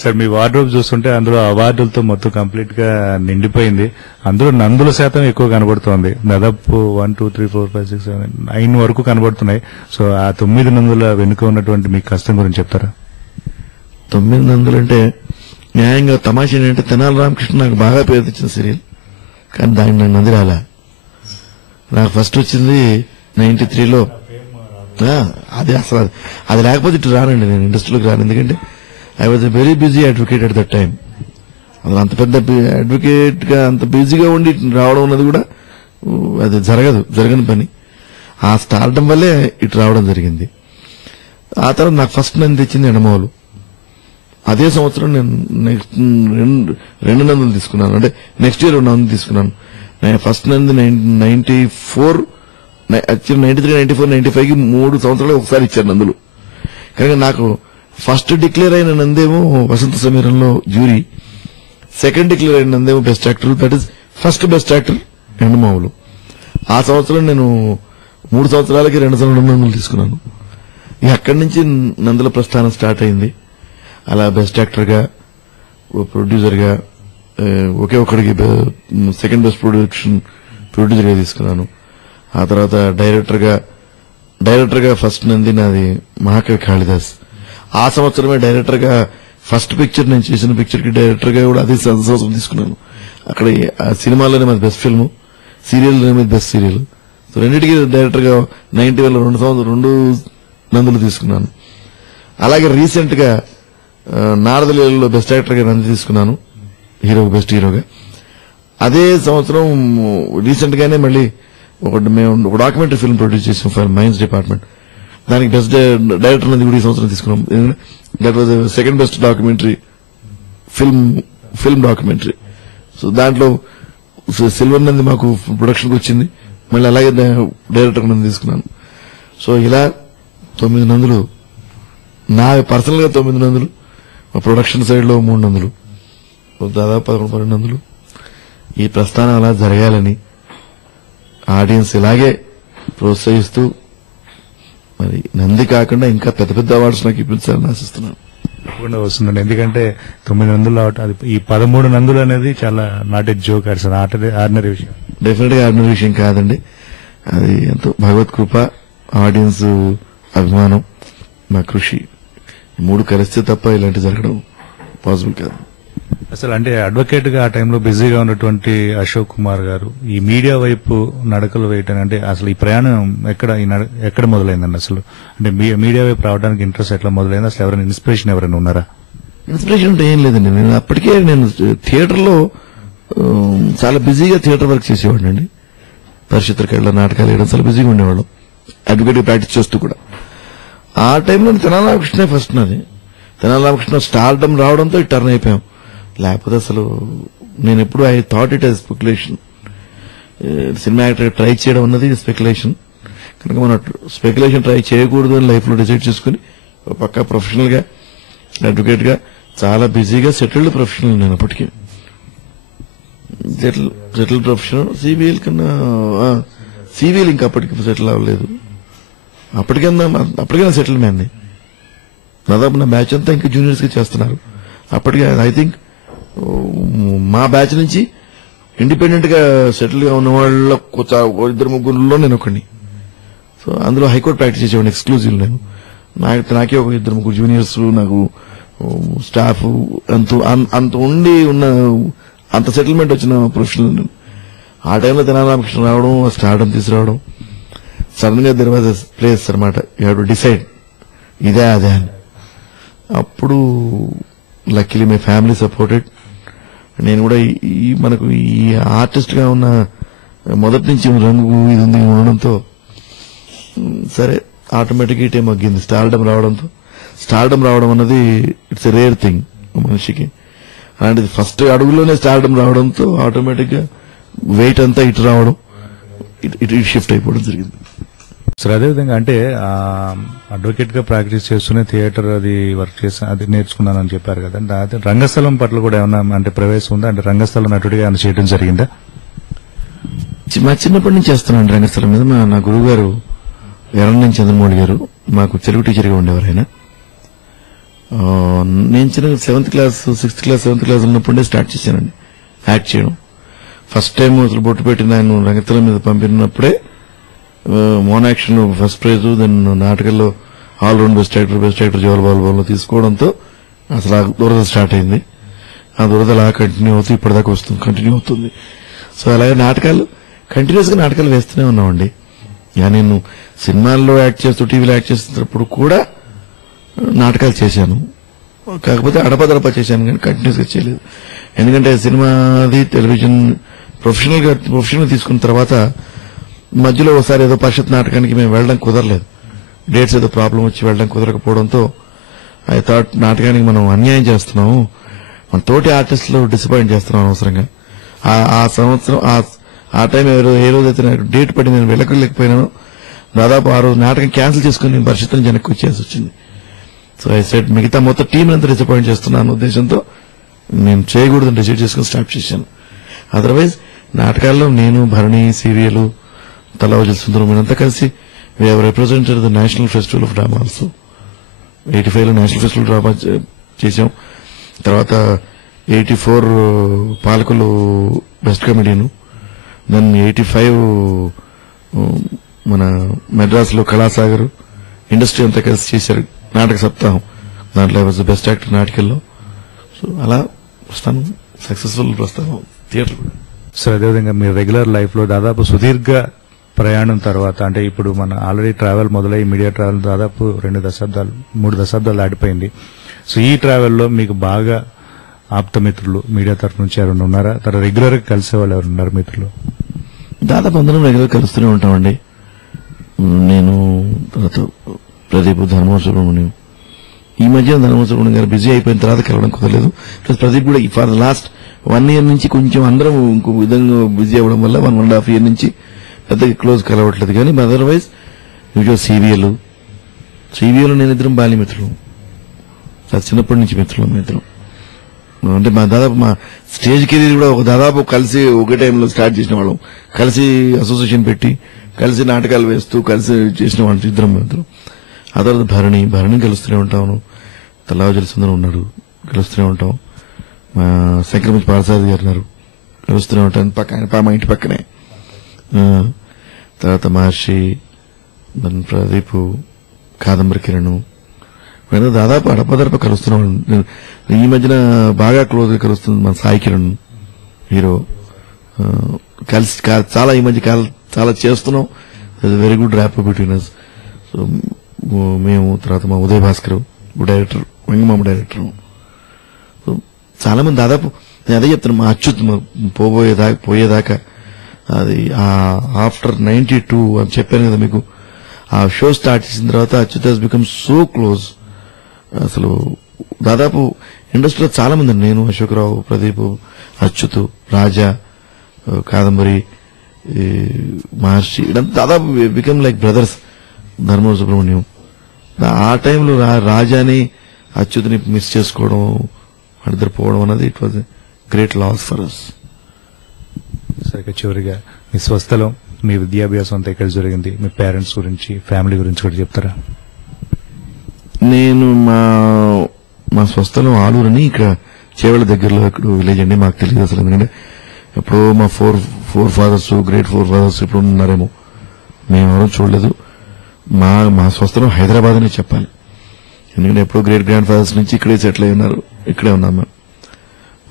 Sir, me wardrobe చూస్తుంటే అందులో అవార్డులతో మొత్తం కంప్లీట్ గా నిండిపోయింది. అందులో నందుల శాతం ఎక్కువ కనబడుతోంది. దాదాపు 1, 2, 3, 4, 5, 6, 7, 9 వరకు కనబడుతున్నాయి. సో ఆ 9 నందుల వెనుక ఉన్నటువంటి మీ కష్టం గురించి చెప్తారా? 9 నందులంటే న్యాయంగా తమాషా ఏంటంటే తెనాలి రామకృష్ణ నాకు బాగా పేరు తెచ్చిన సీరియల్, కానీ దానికి నాకు నంది రాలా. నాకు ఫస్ట్ వచ్చింది 93లో. అది అసలు అది లేకపోతే ఇటు రానండి, నేను ఇండస్ట్రీలోకి రాను. ఎందుకంటే I was a very busy advocate at that time. అసలు అంత పెద్ద అడ్వకేట్ గా అంత బిజీగా ఉండి రావడం అన్నది కూడా అది జరగని పని. ఆ స్టార్డం వల్లే ఇటు రావడం జరిగింది. ఆ తర్వాత నాకు ఫస్ట్ నంది తెచ్చింది ఎండమోలు. అదే సంవత్సరం నేను నెక్స్ట్ 2 నందులు తీసుకున్నాను, అంటే నెక్స్ట్ ఇయర్ 2 నందులు తీసుకున్నాను. నేను ఫస్ట్ నంది 94, 93, 94, 95కి 3 సంవత్సరాలు ఒకసారి ఇచ్చారు నందులు. కానీ నాకు ఫస్ట్ డిక్లేర్ అయిన నందేమో వసంత సమీరంలో జ్యూరీ, సెకండ్ డిక్లేర్ అయిన నందేమో best actor, that is first best actor Endamavulu. ఆ సంవత్సరం నేను 3 సంవత్సరాలకి 2 నందులు తీసుకున్నాను. అక్కడి నుంచి నందుల ప్రస్థానం స్టార్ట్ అయింది. అలా బెస్ట్ యాక్టర్ గా, ప్రొడ్యూసర్ గా ఒకే ఒక్కడికి సెకండ్ బెస్ట్ ప్రొడ్యూసర్ గా తీసుకున్నాను. ఆ తర్వాత డైరెక్టర్ గా ఫస్ట్ నంది నాది మహాకవి కాళిదాస్. ఆ సంవత్సరమే డైరెక్టర్ గా ఫస్ట్ పిక్చర్ నేను చేసిన పిక్చర్ కి డైరెక్టర్ గా కూడా అదే సంవత్సరం తీసుకున్నాను. అక్కడ ఆ సినిమాలోనే మాది best film, serial best serial. So రెండింటికి డైరెక్టర్ గా 90 రెండు నందులు తీసుకున్నాను. అలాగే రీసెంట్ గా నారదలీలలో బెస్ట్ యాక్టర్ గా నంది తీసుకున్నాను, బెస్ట్ హీరోగా. అదే సంవత్సరం రీసెంట్ గానే మళ్ళీ మేము ఒక డాక్యుమెంటరీ ఫిల్మ్ ప్రొడ్యూస్ చేసాం ఫర్ మైన్స్ డిపార్ట్మెంట్. దానికి బెస్ట్ డైరెక్టర్ నంది కూడా ఈ సంవత్సరం తీసుకున్నాం. That was second best documentary film documentary. So దాంట్లో సిల్వర్ నంది మాకు ప్రొడక్షన్కి వచ్చింది. మళ్ళీ అలాగే డైరెక్టర్ నంది తీసుకున్నాను. సో ఇలా 9 నందులు, నా పర్సనల్ గా 9 నందులు, మా ప్రొడక్షన్ సైడ్ లో 3 నందులు, దాదాపు 11-12 నందులు. ఈ ప్రస్థానం అలా జరగాలని ఆడియన్స్ ఇలాగే ప్రోత్సహిస్తూ మరి నంది కాకుండా ఇంకా పెద్ద పెద్ద అవార్డ్స్ నాకు ఇప్పించాలని ఆశిస్తున్నాను. తప్పకుండా వస్తుందండి. ఎందుకంటే 9 నందులు అది ఈ 13 నందులు అనేది చాలా నాట్ ఏ జోక్, అట్స్ ఆర్డినరీ విషయం. డెఫినెట్ గా ఆర్డినరీ విషయం కాదండి. అది ఎంతో భగవత్ కృప, ఆడియన్స్ అభిమానం, మా కృషి, 3 కలిస్తే తప్ప ఇలాంటి జరగడం పాసిబుల్ కాదు. అసలు అంటే అడ్వకేట్ గా ఆ టైంలో బిజీగా ఉన్నటువంటి అశోక్ కుమార్ గారు ఈ మీడియా వైపు నడకలు వేయటం అంటే అసలు ఈ ప్రయాణం ఎక్కడ మొదలైందండి? అసలు అంటే మీడియా వైపు రావడానికి ఇంట్రెస్ట్ ఎట్లా మొదలైంది? అసలు ఎవరైనా ఇన్స్పిరేషన్ ఎవరైనా ఉన్నారా? ఇన్స్పిరేషన్ అంటే ఏం లేదండి. నేను అప్పటికే థియేటర్ లో చాలా బిజీగా థియేటర్ వర్క్ చేసేవాడిని అండి. పరిషత్తులకి నాటకాలు వేయడం చాలా బిజీగా ఉండేవాళ్ళం, అడ్వకేట్ ప్రాక్టీస్ చేస్తూ కూడా. ఆ టైంలో తెనాలి రామకృష్ణ ఫస్ట్ నాది. తెనాలి రామకృష్ణ స్టార్డమ్ రావడంతో టర్న్ అయిపోయాం. లేకపోతే అసలు నేను ఎప్పుడు I thought it as speculation. Cinema actor try చేయడం అన్నది స్పెక్యులేషన్ కనుక మనం స్పెక్యులేషన్ ట్రై చేయకూడదు అని లైఫ్ లో డిసైడ్ చేసుకుని పక్కా ప్రొఫెషనల్ గా అడ్వకేట్ గా చాలా బిజీగా సెటిల్డ్ ప్రొఫెషనల్. నేను అప్పటికి సెటిల్డ్ ప్రొఫెషనల్. సిబిఎల్ కన్నా సిబిఎల్ ఇంకా అప్పటికి సెటిల్ అవ్వలేదు. అప్పటికైనా సెటిల్ మ్యాన్. దాదాపు నా బ్యాచ్ అంతా ఇంకా జూనియర్స్ గా చేస్తున్నారు. అప్పటికే ఐ థింక్ మా బ్యాచ్ నుంచి ఇండిపెండెంట్ గా సెటిల్ గా ఉన్న వాళ్ళ 2-3 నేను ఒకడిని. సో అందులో హైకోర్టు ప్రాక్టీస్ చేసేవాడిని ఎక్స్క్లూజివ్. నేను నాకే ఒక 2-3 జూనియర్స్, నాకు స్టాఫ్ అంత ఉండి ఉన్న అంత సెటిల్మెంట్ వచ్చిన ప్రొఫెషనల్ నేను. ఆ టైంలో తెనాలి రామకృష్ణ రావడం, స్టార్డమ్ తీసుకురావడం, సడన్ గా దెర్ వాజ్ ఎ ప్లేస్ అనమాట. యూ హ్యావ్ టు డిసైడ్ ఇదే అదే అని. అప్పుడు లక్కీలీ మై ఫ్యామిలీ సపోర్టెడ్. నేను కూడా మనకు ఈ ఆర్టిస్ట్ గా ఉన్న మొదటి నుంచి రంగు ఇది ఉంది ఉండడంతో సరే ఆటోమేటిక్ ఈ టైం అగ్గింది స్టార్డమ్ రావడంతో. స్టార్డమ్ రావడం అన్నది ఇట్స్ ఎ రేర్ థింగ్ మనిషికి. అలాంటిది ఫస్ట్ అడుగులోనే స్టార్డమ్ రావడంతో ఆటోమేటిక్ గా వెయిట్ అంతా ఇటు రావడం, ఇటు షిఫ్ట్ అయిపోవడం జరిగింది. సార్ అదేవిధంగా అంటే అడ్వకేట్ గా ప్రాక్టీస్ చేస్తూనే థియేటర్ అది వర్క్ చేసి అది నేర్చుకున్నానని చెప్పారు కదా. అదే రంగస్థలం పట్ల కూడా ఏమన్నా అంటే ప్రవేశం ఉందా? అంటే రంగస్థలం నటుడిగా ఏమైనా చేయడం జరిగిందా? మా చిన్నప్పటి నుంచి చేస్తున్నాను రంగస్థలం మీద. నా గురువు గారు ఎర్రనేని చంద్రమౌళి గారు మాకు తెలుగు టీచర్ గా ఉండేవారు. ఆయన నేను చిన్న 7th class 6th class 7th class ఉన్నప్పుడే స్టార్ట్ చేశానండి యాక్ట్ చేయడం. ఫస్ట్ టైం అసలు బొట్టు పెట్టిన ఆయన రంగస్థలం మీద పంపినప్పుడే మోన్ యాక్షన్ ఫస్ట్ ప్రైజ్, దెన్ నాటకాల్లో ఆల్రౌండ్ బెస్ట్ యాక్టర్ జవహర్ బాబులో తీసుకోవడంతో అసలు ఆ దురద స్టార్ట్ అయింది. ఆ దురద అలా కంటిన్యూ అవుతూ ఇప్పటిదాకా కంటిన్యూ అవుతుంది. సో అలాగే నాటకాలు కంటిన్యూస్ గా నాటకాలు వేస్తూనే ఉన్నామండి. నేను సినిమాల్లో యాక్ట్ చేస్తూ టీవీలో యాక్ట్ చేస్తున్నప్పుడు కూడా నాటకాలు చేశాను. కాకపోతే అడపదడప చేశాను కానీ కంటిన్యూస్ గా చేయలేదు. ఎందుకంటే సినిమాది టెలివిజన్ ప్రొఫెషనల్ తీసుకున్న తర్వాత మధ్యలో ఒకసారి ఏదో పరిషత్ నాటకానికి మేము వెళ్ళడం కుదరలేదు. డేట్స్ ఏదో ప్రాబ్లం వచ్చి వెళ్ళడం కుదరకపోవడంతో ఐ థాట్ నాటకానికి మనం అన్యాయం చేస్తున్నాము, మన తోటి ఆర్టిస్టులు డిసప్పాయింట్ చేస్తున్నాం అనవసరంగా. ఆ సంవత్సరం ఆ టైం ఏ రోజైతే నాకు డేట్ పడి నేను వెళ్ళలేకపోయినానో దాదాపు ఆ రోజు నాటకం క్యాన్సిల్ చేసుకుని నేను పరిషత్ నుంచి వెనక్కి వచ్చేసి వచ్చింది. సో ఐ సెట్ మిగతా మొత్తం టీం అంతా డిసప్పాయింట్ చేస్తున్నాను ఉద్దేశంతో నేను చేయకూడదని డిసైడ్ చేసుకుని స్టార్ట్ చేశాను. అదర్వైజ్ నాటకాల్లో నేను భరణి, సీరియల్, తలవజల సుందరం మేమంతా కలిసి we have represented the national festival of drama also. 85 లో నేషనల్ ఫెస్టివల్ డ్రామా చేశాం. తర్వాత 84 పాలకులు బెస్ట్ కమెడియన్, దెన్ 85 మన మెడ్రాస్ లో కళాసాగర్ ఇండస్ట్రీ అంతా కలిసి చేశారు నాటక సప్తాహం. దాంట్లో వాజ్ ద బెస్ట్ యాక్టర్ నాటకల్లో. సో అలా వస్తాను, సక్సెస్ఫుల్ వస్తాను థియేటర్ కూడా. సార్ అదేవిధంగా మీ రెగ్యులర్ లైఫ్ లో దాదాపు సుదీర్ఘ ప్రయాణం తర్వాత, అంటే ఇప్పుడు మన ఆల్రెడీ ట్రావెల్ మొదలై మీడియా ట్రావెల్ దాదాపు 3 దశాబ్దాలు దాటిపోయింది. సో ఈ ట్రావెల్లో మీకు బాగా ఆప్తమిత్రులు మీడియా తరఫు నుంచి ఎవరైనా ఉన్నారా? తర్వాత రెగ్యులర్ గా కలిసే వాళ్ళు ఎవరు ఉన్నారు మిత్రులు? దాదాపు అందరం రెగ్యులర్ కలుస్తూనే ఉంటామండి. నేను తర్వాత ప్రదీప్, ధర్మవర సుబ్రహ్మణ్యం. ఈ మధ్య ధర్మవర సుబ్రహ్మణ్యం గారు బిజీ అయిపోయిన తర్వాత కలవడం కుదరలేదు. ప్లస్ ప్రదీప్ కూడా ఫర్ ద లాస్ట్ 1 year నుంచి కొంచెం అందరం ఇంకో విధంగా బిజీ అవ్వడం వల్ల 1.5 year నుంచి పెద్దగా క్లోజ్ కలవట్లేదు. కానీ అదర్వైజ్ యూజువల్ సివిఎల్ నేను ఇద్దరం బాల్యమిత్రులు, చిన్నప్పటి నుంచి మిత్రులు. అంటే దాదాపు మా స్టేజ్ కెరీర్ కూడా దాదాపు కలిసి ఒకే టైంలో స్టార్ట్ చేసిన వాళ్ళం. కలిసి అసోసియేషన్ పెట్టి కలిసి నాటకాలు వేస్తూ కలిసి చేసిన వాళ్ళు ఇద్దరం. ఆ తర్వాత భరణి కలుస్తూనే ఉంటాను. తల్లావజల సుందరం ఉన్నాడు, కలుస్తూనే ఉంటాం. మా శంకరమంచి పారసారథి గారు ఉన్నారు, కలుస్తూనే ఉంటాను. మా ఇంటి పక్కనే. తర్వాత మహర్షి, ప్రదీప్, కాదంబరి కిరణ్, దాదాపు అడపదడప కలుస్తున్నాం. ఈ మధ్యన బాగా క్లోజ్ గా కలుస్తుంది మన సాయి కిరణ్ హీరో. కలిసి చాలా ఈ మధ్య చాలా చేస్తున్నాం. Very good rapport between us. So మేము తర్వాత మా Uday Bhaskar director, Vengamama director. So చాలా మంది దాదాపు నేను అదే చెప్తాను, మా అచ్యుత్ పోయేదాకా అది ఆఫ్టర్ 92 అని చెప్పాను కదా మీకు. ఆ షో స్టార్ట్ చేసిన తర్వాత Achyut he's become so close. అసలు దాదాపు ఇండస్ట్రీలో చాలా మంది, నేను, అశోక్రావు, ప్రదీప్, అచ్యుత్, రాజా, కాదంబరి, మహర్షి, ఇదంతా దాదాపు become like brothers. Dharmavara Subrahmanyam. ఆ టైంలో రాజాని అచ్యుత్ని మిస్ చేసుకోవడం, వాళ్ళిద్దరు పోవడం అన్నది it was great loss for us. సరిగ్గా చివరిగా మీ స్వస్థలం, మీ విద్యాభ్యాసం అంతా ఎక్కడ జరిగింది? మీ పేరెంట్స్ గురించి, ఫ్యామిలీ గురించి కూడా చెప్తారా? నేను మా స్వస్థలం ఆలూరని, ఇక్కడ చేవెళ్ళ దగ్గరలో ఇక్కడ విలేజ్ అండి. మాకు తెలియదు అసలు, ఎందుకంటే ఎప్పుడో మా forefathers, great forefathers ఇప్పుడు ఉన్నారేమో, మేము ఎవరూ చూడలేదు. మా స్వస్థలం హైదరాబాద్ అనే చెప్పాలి, ఎందుకంటే ఎప్పుడో గ్రేట్ గ్రాండ్ ఫాదర్స్ నుంచి ఇక్కడే సెటిల్ అయి ఉన్నారు, ఇక్కడే ఉన్నాం మేము.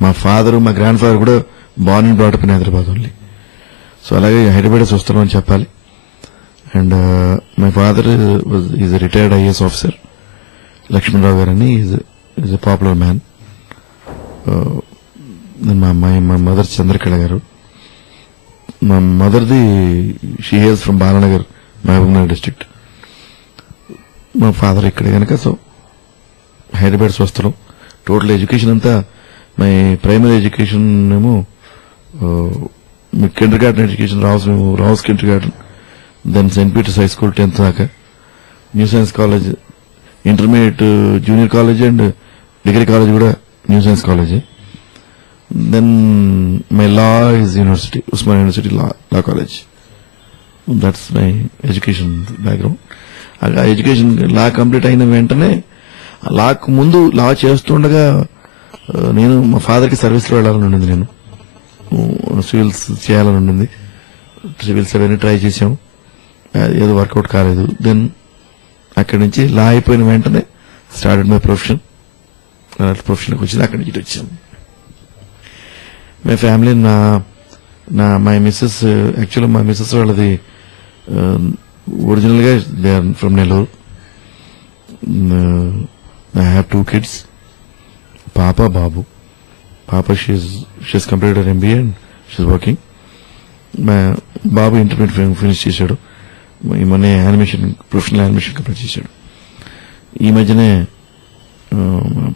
మా ఫాదర్, మా గ్రాండ్ ఫాదర్ కూడా born and brought up in Hyderabad only. So అలాగే హైదరాబాద్ వస్తున్నాం అని చెప్పాలి. And my father is retired IAS officer, Lakshmana Rao గారు అని, ఈజ్ ఎ పాపులర్ మ్యాన్. మా మదర్ చంద్రకళ గారు. మా మదర్ది she hails from Balanagar, Mahabubnagar district. మా ఫాదర్ ఇక్కడే కనుక సో హైదరాబాద్ స్వస్థలం. టోటల్ ఎడ్యుకేషన్ అంతా, మై ప్రైమరీ ఎడ్యుకేషన్ ఏమో kindergarten education Rao's kindergarten, then saint Peter's high school 10th దాకా, new science college, intermediate junior college and degree college కూడా new science college. Then my law is university, Osmania university law college. That's my education background. ఆ education law complete అయిన వెంటనే, లాకు ముందు లా చేస్తుండగా నేను మా ఫాదర్ కి సర్వీస్ లో వెళ్లాలని ఉండింది. నేను సివిల్స్ చేయాలని ఉండింది. సివిల్స్ అవన్నీ ట్రై చేశాం, ఏదో వర్కౌట్ కాలేదు. దెన్ అక్కడి నుంచి లా అయిపోయిన వెంటనే స్టార్టెడ్ మై ప్రొఫెషన్కి వచ్చింది. అక్కడి నుంచి వచ్చాను. My family, my missus, actually మా మిస్సెస్ వాళ్ళది ఒరిజినల్ గా they are from Nellore. I have 2 kids, పాప, బాబు. పాప she's completed MBA and she's working. బాబు ఇంటర్మీడియట్ ఫినిష్ చేశాడు. ఈ మొన్న ప్రొఫెషనల్ యానిమేషన్ కంప్లీట్ చేశాడు. ఈ మధ్యనే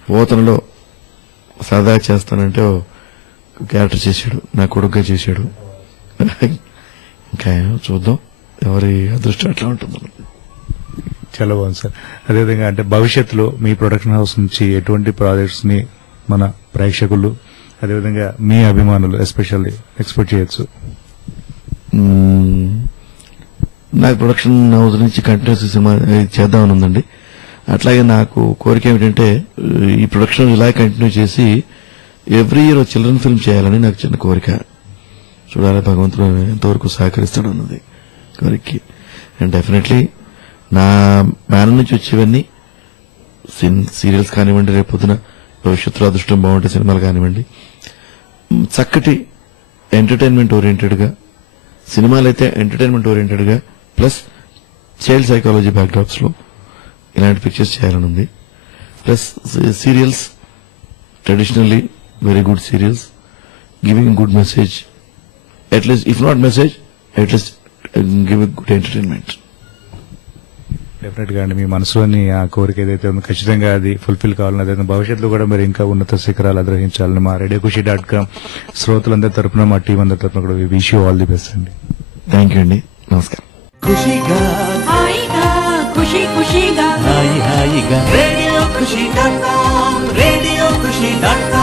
పోతనలో సరదా చేస్తానంటే క్యారెక్టర్ చేశాడు, నా కొడుకుగా చేశాడు. ఇంకా చూద్దాం ఎవరి అదృష్టం ఎట్లా ఉంటుందో. చాలా బాగుంది సార్. అదేవిధంగా అంటే భవిష్యత్తులో మీ ప్రొడక్షన్ హౌస్ నుంచి ఎటువంటి ప్రాజెక్ట్స్ ని మన ప్రేక్షకులు, అదేవిధంగా మీ అభిమానులు ఎస్పెషల్లీ ఎక్స్పెక్ట్ చేయొచ్చు? నాకు ప్రొడక్షన్ హౌస్ నుంచి కంటిన్యూస్ సినిమా చేద్దామని ఉందండి. అట్లాగే నాకు కోరిక ఏమిటంటే ఈ ప్రొడక్షన్ ఇలా కంటిన్యూ చేసి ఎవ్రీ ఇయర్ చిల్డ్రన్ ఫిల్మ్ చేయాలని నాకు చిన్న కోరిక. చూడాలి భగవంతుడు ఎంతవరకు సహకరిస్తాడు అన్నది కోరికకి. అండ్ డెఫినెట్లీ నా బ్యానర్ నుంచి వచ్చేవన్నీ సీరియల్స్ కానివ్వండి, రేపు పొద్దున భవిష్యత్తులో అదృష్టం బాగుంటే సినిమాలు కానివ్వండి, చక్కటి ఎంటర్టైన్మెంట్ ఓరియంటెడ్ గా, సినిమాలు అయితే ఎంటర్టైన్మెంట్ ఓరియంటెడ్ గా ప్లస్ చైల్డ్ సైకాలజీ బ్యాక్డ్రాప్స్ లో ఇలాంటి పిక్చర్స్ చేయాలని ఉంది. Plus serials, traditionally very good serials, giving good message, at least if not message at least give good entertainment. Definite గా అండి, మీ మనసులోని ఆ కోరిక ఏదైతే ఉందో ఖచ్చితంగా అది ఫుల్ఫిల్ కావాలని, అదే భవిష్యత్తులో కూడా మీరు ఇంకా ఉన్నత శిఖరాలు అధిరోహించాలని మా RadioKhushi.com శ్రోతలందరి తరపున, మా టీం అందరి తరపున కూడా wish you all the best అండి. థ్యాంక్ యూ అండి, నమస్కారం. ఖుషిగా హాయిగా ఖుషి ఖుషిగా హాయిగా రేడియో ఖుషి.com, రేడియో ఖుషి.com.